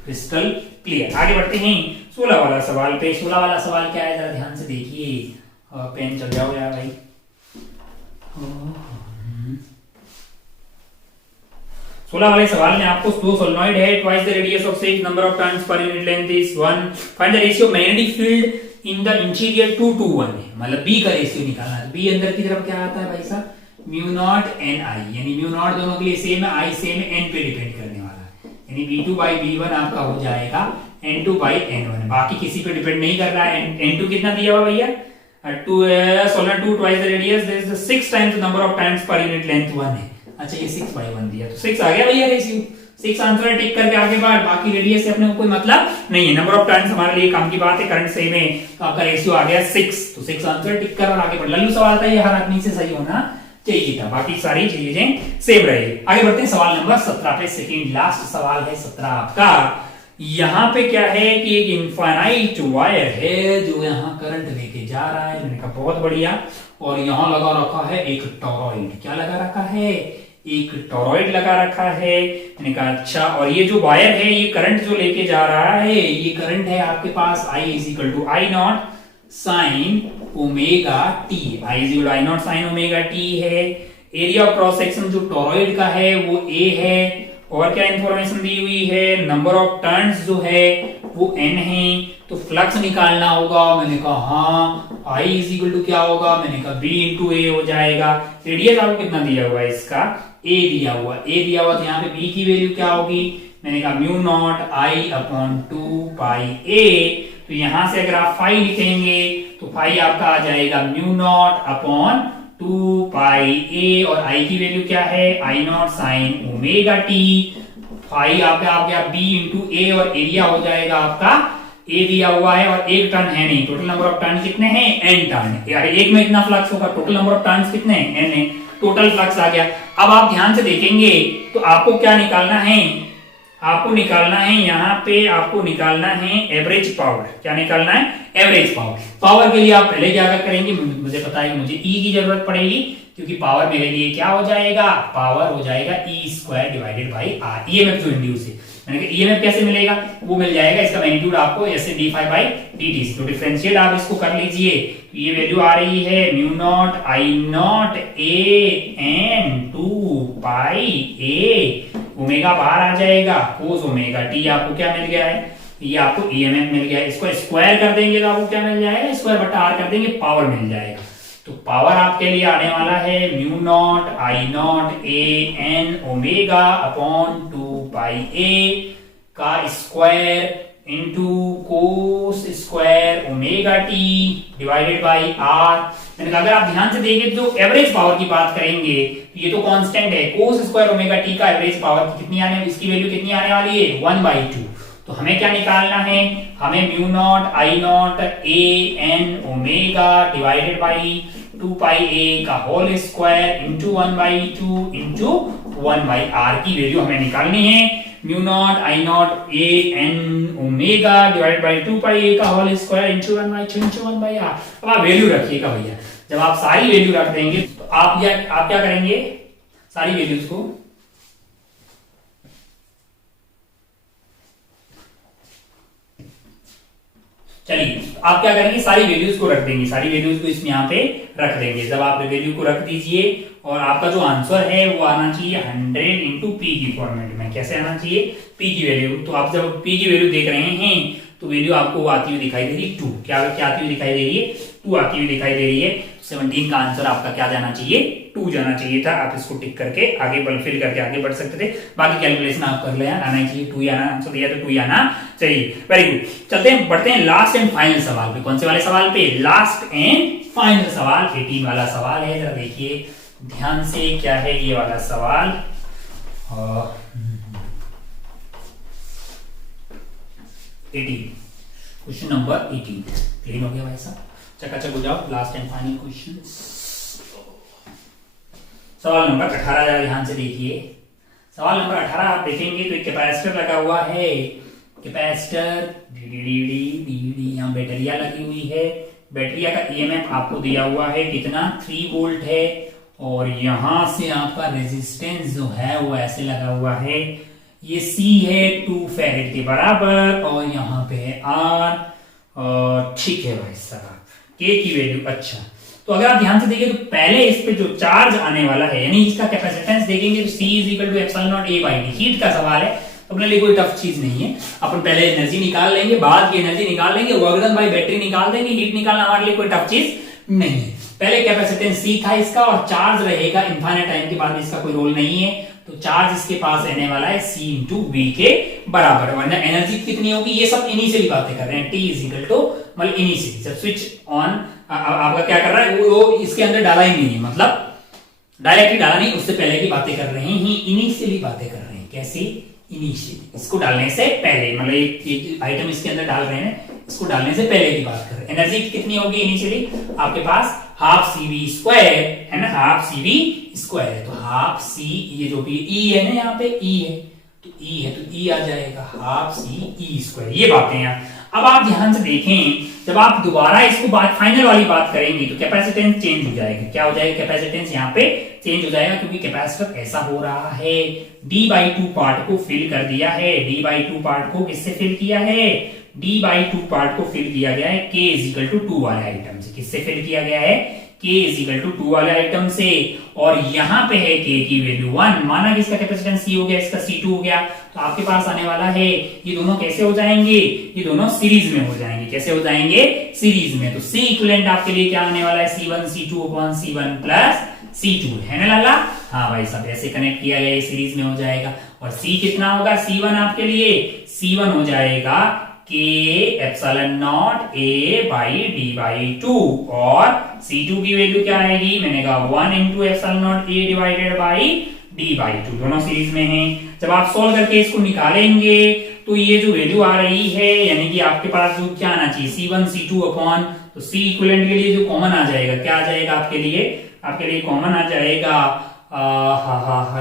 Crystal clear. आगे बढ़ते हैं 16 वाला सवाल पे। 16 वाला सवाल क्या है, जरा ध्यान से देखिए। पेन चल जाओ यार भाई। 16 वाले सवाल में आपको दो सोलेनॉइड है, twice the radius of 6, number of turns per unit length is 1, find the ratio magnetic field in the interior 2 to 1 है, मतलब बी का रेशियो निकालना है। बी अंदर की तरफ क्या आता है भाई साहब, म्यू नॉट एन आई, यानी म्यू नॉट दोनों के लिए सेम है, आई सेम है, एन पे डिपेंड करने वाला है, यानी V2/V1 आपका हो जाएगा N2/N1। बाकी किसी पे डिपेंड नहीं कर रहा है। N2 कितना दिया हुआ भैया, solenoid 2 twice the radius, there is 6 times the number of turns per unit length 1 है। अच्छा, ये 6/1 दिया तो 6 आ गया भैया रेशियो, 6 आंसर टिक करके आगे बढ़। बाकी रेडियस से अपने को कोई मतलब नहीं है, नंबर ऑफ टर्न्स हमारे लिए काम की बात है, करंट सेम है, तो आपका रेशियो आ गया 6, तो 6 आंसर टिक कर और आगे बढ़। लल्लू सवाल था ये, हर आदमी से सही होना चाहिए था, बाकी सारी चीजें सेम रहेगी। आगे बढ़ते हैं सवाल नंबर 17 पे, सेकंड लास्ट सवाल है 17 आपका। यहाँ पे क्या है कि एक इनफाइनाइट वायर है जो यहाँ करंट लेके जा रहा है, मैंने कहा बहुत बढ़िया, और यहाँ लगा रखा है एक टॉरॉइड। क्या लगा रखा है, एक टॉरॉइड लगा रखा है। मैंने कहा अच्छा, और ये जो वायर है ये करंट जो लेके जा रहा है, ये करंट है आपके पास I = I0 sin omega T, I = I0 sin omega T है। एरिया ऑफ क्रॉस सेक्शन जो टॉरॉइड का है वो A है, और क्या इंफॉर्मेशन दी हुई है, नंबर ऑफ टर्न्स जो है वो n है। तो फ्लक्स निकालना होगा, मैंने कहा हाँ, I = क्या होगा, मैंने कहा B × A हो जाएगा। रेडियस आपको कितना दिया हुआ है इसका, A दिया हुआ, A दिया हुआ, तो यहाँ पे B की वैल्यू क्या होगी, मैंने कहा म्यू नॉट I/2πa। तो यहां से अगर आप फाई लिखेंगे तो फाई आपका आ जाएगा म्यू नॉट /2πa, और I की वैल्यू क्या है, I0 sin omega T. Phi आपका आ गया B × A, और एरिया हो जाएगा आपका A दिया हुआ है, और एक टर्न है नहीं, टोटल नंबर ऑफ टर्न कितने हैं, n टर्न है, यार एक में इतना फ्लक्स होगा, टोटल नंबर ऑफ टर्न्स कितने हैं, n है, टोटल फ्लक्स आ गया। अब आप ध्यान से देखेंगे तो आपको क्या निकालना है, आपको निकालना है यहाँ पे, आपको निकालना है एवरेज पावर। क्या निकालना है, एवरेज पावर। पावर के लिए आप पहले क्या करेंगे, मुझे पता है कि मुझे E की जरूरत पड़ेगी, क्योंकि पावर मेरे लिए क्या हो जाएगा, पावर हो जाएगा E² divided by R। EMF जो इंड्यूस है, मैंने कहा EMF कैसे मिलेगा, वो मिल जाएगा, इसका मैग्नीट्यूड आपको ऐसे dϕ/dt से, तो डिफरेंशिएट आप इसको कर लीजिए। तो ये वैल्यू आ रही है mu naught I0 a n 2πa, omega बाहर आ जाएगा, कोस ओमेगा टी आपको क्या मिल गया है, ये आपको EMF मिल गया है। इसको स्क्वायर कर देंगे तो आपको क्या मिल जाएगा, स्क्वायर/r कर देंगे, पावर मिल जाएगा। तो पावर आपके लिए आने वाला है mu naught I0 a n omega upon 2πa का square into cos square omega T divided by r। मैंने कहा अगर आप ध्यान से देखें तो एवरेज पावर की बात करेंगे, ये तो कांस्टेंट है, कोस स्क्वायर ओमेगा टी का एवरेज पावर कितनी आने, इसकी वैल्यू कितनी आने वाली है, 1/2। तो हमें क्या निकालना है, हमें mu naught I0 a n omega divided by 2πa का whole square into 1/2 into 1/r की वैल्यू हमें निकालनी है। Mu naught I0 a n omega divided by 2πa का whole square into 1/2 into 1/r। अब आप वैल्यू रखिएगा भैया, जब आप सारी वैल्यू रख देंगे तो आप क्या करेंगे, सारी वैल्यूज को चलिए आप क्या करेंगे, सारी वैल्यूज को रख देंगे, सारी वैल्यूज को इसमें यहाँ पे रख देंगे। जब आप वैल्यू को रख दीजिए और आपका जो आंसर है वो आना चाहिए 100 इंटू पी की फॉर्मेट में। कैसे आना चाहिए, पी की वैल्यू। तो आप जब पी की वैल्यू देख रहे हैं तो वैल्यू आपको आती हुई दिखाई दे रही है 2। क्या आती हुई दिखाई दे रही है, 2 आती हुई दिखाई दे रही है। 17 का आंसर आपका क्या जाना चाहिए, 2 जाना चाहिए था। आप इसको टिक करके आगे फिल करके आगे बढ़ सकते थे। बाकी कैलकुलेशन आप कर ले, आना चाहिए 2 आना, आंसर दिया तो 2 आना चाहिए। Very good. चलते हैं, बढ़ते हैं लास्ट एंड फाइनल सवाल पे। कौन से वाले सवाल पे, लास्ट एंड फाइनल सवाल 18 वाला सवाल है। जरा देखिए ध्यान से, क्या है ये वाला सवाल। 18 क्वेश्चन नंबर 18 क्लीन हो गया भाई साहब, चकाचक हो जाओ। लास्ट एंड फाइनल क्वेश्चन, सवाल नंबर 18 जरा ध्यान से देखिए। सवाल नंबर 18 आप देखेंगे तो एक कैपेसिटर लगा हुआ है। कैपेसिटर यहाँ बैटरिया लगी हुई है। बैटरिया का ईएमएफ आपको दिया हुआ है कितना, 3 वोल्ट है। और यहां से आपका रेजिस्टेंस जो है वो ऐसे लगा हुआ है, ये C है 2 फैरेड के बराबर, और यहाँ पे है R। और ठीक है भाई साहब, K की वैल्यू। अच्छा, तो अगर आप ध्यान से देखिए तो पहले इस पे जो चार्ज आने वाला है, यानी इसका कैपेसिटेंस देखेंगे तो C is equal to epsilon not A by D. Heat का सवाल है तो अपने लिए कोई टफ चीज नहीं है। अपन पहले एनर्जी निकाल लेंगे, बाद की एनर्जी निकाल लेंगे, वर्क डन बाई बैटरी निकाल देंगे। हीट निकालना हमारे लिए कोई टफ चीज नहीं है। पहले कैपेसिटेंस C था इसका, और चार्ज रहेगा इनफाइनाइट टाइम के बाद, इसका कोई रोल नहीं है। तो चार्ज इसके पास रहने वाला है C इंटू V के बराबर। वरना एनर्जी कितनी होगी, ये सब इनिशियली बातें कर रहे हैं। T इज इक्वल टू मतलब इनिशियली, जब स्विच ऑन आपका क्या कर रहा है वो इसके अंदर डाला ही नहीं है, मतलब डायरेक्टली डाला नहीं, उससे पहले की बातें कर रहे हैं, इनिशियली बातें कर रहे हैं। कैसी, इनिशियली, इसको डालने से पहले, मतलब एक आइटम इसके अंदर डाल रहे हैं, इसको डालने से पहले की बात कर रहे हैं। एनर्जी कितनी होगी इनिशियली आपके पास, हाफ CV स्क्वायर है ना, हाफ CV स्क्वायर है। तो हाफ C, ये जो भी E है ना, यहाँ पे E है तो E है तो E आ जाएगा हाफ CE स्क्वायर। ये बातें हैं। अब आप ध्यान से देखें, जब आप दोबारा इसको बात फाइनल वाली बात करेंगे तो कैपेसिटेंस चेंज हो जाएगा। क्या हो जाएगा, कैपेसिटेंस यहाँ पे चेंज हो जाएगा, क्योंकि कैपेसिटर ऐसा हो रहा है, D/2 पार्ट को फिल कर दिया है। D/2 पार्ट को किससे फिल किया है, D/2 पार्ट को फिल किया गया है K इज इक्वल टू 2 वाले आइटम से। किससे फिल किया गया है, K इज इक्वल टू 2 वाले आइटम से। और यहाँ पे है K की वैल्यू 1, माना कि इसका कैपेसिटेंस C हो गया, इसका C2 हो गया, तो आपके पास आने वाला है, ये दोनों कैसे हो जाएंगे, ये दोनों सीरीज में हो जाएंगे। कैसे हो जाएंगे, सीरीज में। तो C इक्विवेलेंट आपके लिए क्या आने वाला है, C1 C2 upon C1 plus C2 है ना लाला। हाँ भाई साहब, ऐसे कनेक्ट किया गया, सीरीज में हो जाएगा। और C कितना होगा, C1 आपके लिए, C1 हो जाएगा K epsilon not A by D/2। और C2 की वैल्यू क्या आएगी, मैंने कहा 1 into epsilon not A divided by D/2। दोनों सीरीज में हैं। जब आप सोल्व करके इसको निकालेंगे तो ये जो वैल्यू आ रही है, यानी कि आपके पास जो क्या आना चाहिए, C1 C2 अपॉन, तो C इक्विवेलेंट के लिए जो कॉमन आ जाएगा, क्या आ जाएगा आपके लिए कॉमन आ जाएगा,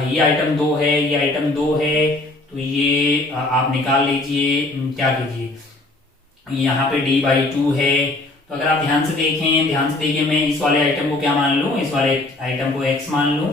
ये आइटम 2 है, ये आइटम 2 है, तो ये आप निकाल लीजिए। क्या कीजिए, यहाँ पे D/2 है। तो अगर आप ध्यान से देखें, मैं इस वाले आइटम को क्या मान लूं, इस वाले आइटम को x मान लूं,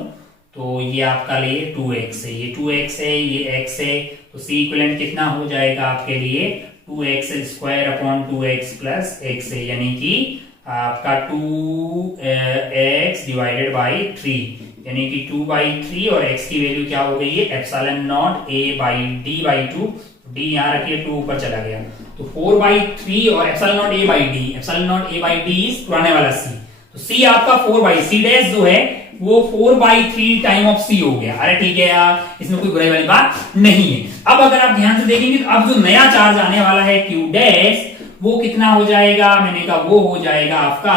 तो ये आपका लिए 2x है, ये 2x है, ये x है। तो C इक्विवेलेंट कितना हो जाएगा आपके लिए, 2x square upon 2x plus x है, यानी कि आपका 2x डिवाइडेड बाई 3, यानी कि 2/3। और x की वैल्यू क्या हो गई है, epsilon not A by D/2। D यहाँ रखिए, 2 ऊपर चला गया, तो 4/3 और epsilon not A by D, epsilon not A by D is पुराने वाला C। तो C आपका 4/C डैश जो है वो 4/3 टाइम ऑफ C हो गया। अरे ठीक है यार, इसमें कोई बुराई वाली बात नहीं है। अब अगर आप ध्यान से देखेंगे तो अब जो नया चार्ज आने वाला है Q डैश, वो कितना हो जाएगा, मैंने कहा वो हो जाएगा आपका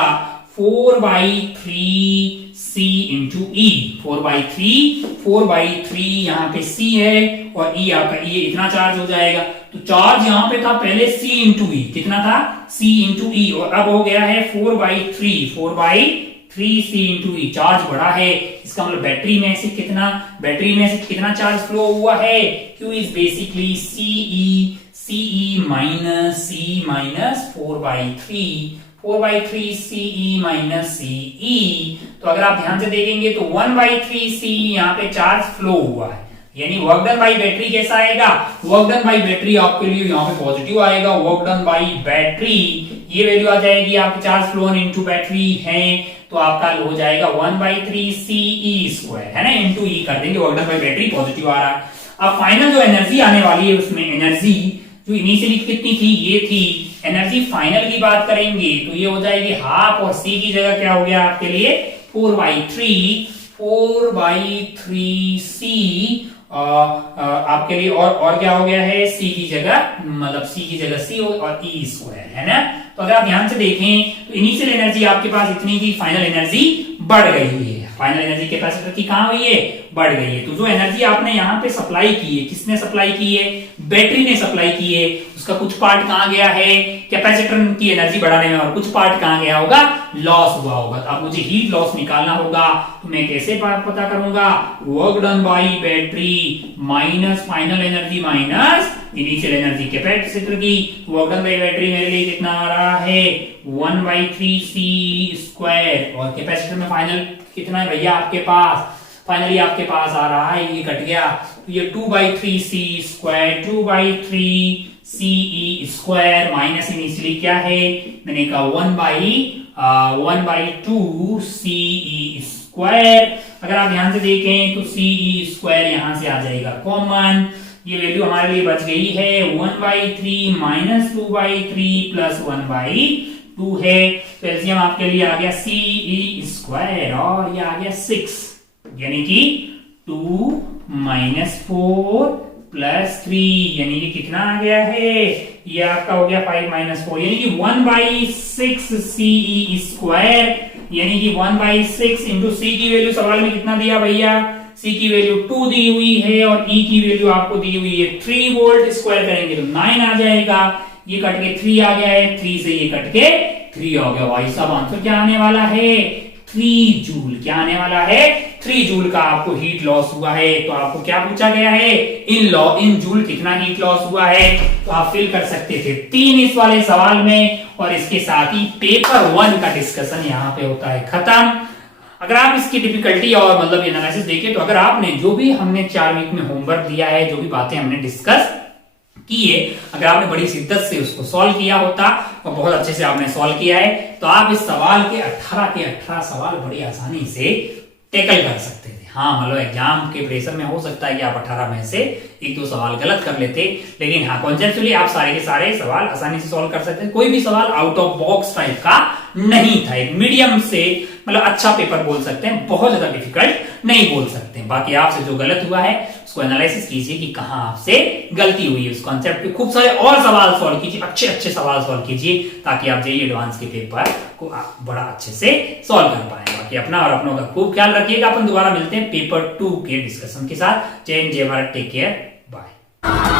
4/3 C इंटू E। 4/3 यहाँ पे C है और E आपका ये इतना चार्ज हो जाएगा। तो चार्ज यहाँ पे था पहले C इंटू E, कितना था, C इंटू E, और अब हो गया है 4/3 C इंटू E। चार्ज बढ़ा है, इसका मतलब बैटरी में से कितना चार्ज फ्लो हुआ है, Q is basically CE minus C minus 4/3। 4/3 CE minus CE। तो अगर आप ध्यान से देखेंगे तो 1/3 CE यहाँ पे चार्ज फ्लो हुआ है, यानी वर्क डन बाई बैटरी कैसा आएगा, वर्क डन बाई बैटरी आपके लिए यहाँ पे पॉजिटिव आएगा। वर्क डन बाई बैटरी ये वैल्यू आ जाएगी आपके चार्ज फ्लो इनटू बैटरी है, तो आपका हो जाएगा 1/3 CE स्क्वायर है ना, इनटू ई कर देंगे, work done by battery positive आ रहा है। अब फाइनल जो एनर्जी आने वाली है उसमें एनर्जी जो इनिशियली कितनी थी, ये थी एनर्जी फाइनल की बात करेंगे तो ये हो जाएगी हाफ, और सी की जगह क्या हो गया आपके लिए 4/3 सी आपके लिए, और क्या हो गया है, सी की जगह मतलब सी की जगह सी और ई स्क्वायर है ना। तो अगर आप ध्यान से देखें तो इनिशियल एनर्जी आपके पास इतनी थी, फाइनल एनर्जी बढ़ गई है, फाइनल एनर्जी कैपेसिटर की कहां हुई है, बढ़ गई है। तो जो एनर्जी आपने यहाँ पे सप्लाई की है, किसने सप्लाई की है, बैटरी ने सप्लाई की है, उसका कुछ पार्ट कहां गया है कैपेसिटर की एनर्जी बढ़ाने में, और कुछ पार्ट कहां गया होगा, लॉस हुआ होगा। तो अब मुझे हीट लॉस निकालना होगा, तो मैं कैसे पता करूंगा, work done by battery minus final energy minus initial energy capacitor की। वर्क डन बाई बैटरी मेरे लिए कितना आ रहा है 1/3 C स्क्वायर, और कैपेसिटर में फाइनल कितना है भैया आपके पास, फाइनली आपके पास आ रहा है, ये कट गया तो ये 2/3 C square, 2/3 CE square minus initially क्या है, मैंने कहा 1/2 CE स्क्वायर। अगर आप ध्यान से देखें तो CE स्क्वायर यहां से आ जाएगा कॉमन, ये वैल्यू हमारे लिए बच गई है 1/3 माइनस 2/3 प्लस 1/2 है। तो एलसीएम आपके लिए आ गया CE स्क्वायर, और ये आ गया 6, यानी कि 2 माइनस 4 प्लस 3, यानी कि कितना आ गया है, ये आपका हो गया 5 माइनस 4, यानी कि 1/6 CE स्क्वायर, यानी कि 1/6 इंटू सी की वैल्यू सवाल में कितना दिया भैया, सी की वैल्यू 2 दी हुई है और ई की वैल्यू आपको दी हुई है 3 वोल्ट, स्क्वायर करेंगे तो 9 आ जाएगा, ये कट के 3 आ गया है, 3 से ये कट के 3 हो गया। भाई साहब आंसर क्या आने वाला है 3 जूल, क्या आने वाला है 3 जूल का आपको हीट लॉस हुआ है। तो आपको क्या पूछा गया है, इन जूल कितना हीट लॉस हुआ है, तो आप फिल कर सकते थे 3 इस वाले सवाल में, और इसके साथ ही पेपर 1 का डिस्कशन यहाँ पे होता है खत्म। अगर आप इसकी डिफिकल्टी और मतलब एनालिसिस देखें तो अगर आपने जो भी हमने 4 वीक में होमवर्क दिया है, जो भी बातें हमने डिस्कस की है, अगर आपने बड़ी शिद्दत से उसको सॉल्व किया होता और बहुत अच्छे से आपने सॉल्व किया है, तो आप इस सवाल के 18 सवाल बड़ी आसानी से टैकल कर सकते थे। हाँ मतलब एग्जाम के प्रेशर में हो सकता है कि आप 18 में से 1-2 सवाल गलत कर लेते, लेकिन हाँ कॉन्सेप्चुअली आप सारे के सारे सवाल आसानी से सॉल्व कर सकते थे। कोई भी सवाल आउट ऑफ बॉक्स टाइप का नहीं था, एक मीडियम से मतलब अच्छा पेपर बोल सकते हैं, बहुत ज्यादा डिफिकल्ट नहीं बोल सकते। बाकी आपसे जो गलत हुआ है उसको एनालिसिस कीजिए कि कहां आपसे गलती हुई है, उस कॉन्सेप्ट पे खूब सारे और सवाल सॉल्व कीजिए, अच्छे सवाल सॉल्व कीजिए, ताकि आप जेईई एडवांस के पेपर को आप बड़ा अच्छे से सॉल्व कर पाए। बाकी अपना और अपनों का खूब ख्याल रखिएगा। अपन दोबारा मिलते हैं पेपर 2 के डिस्कशन के साथ। जय हिंद, जय भारत, टेक केयर, बाय।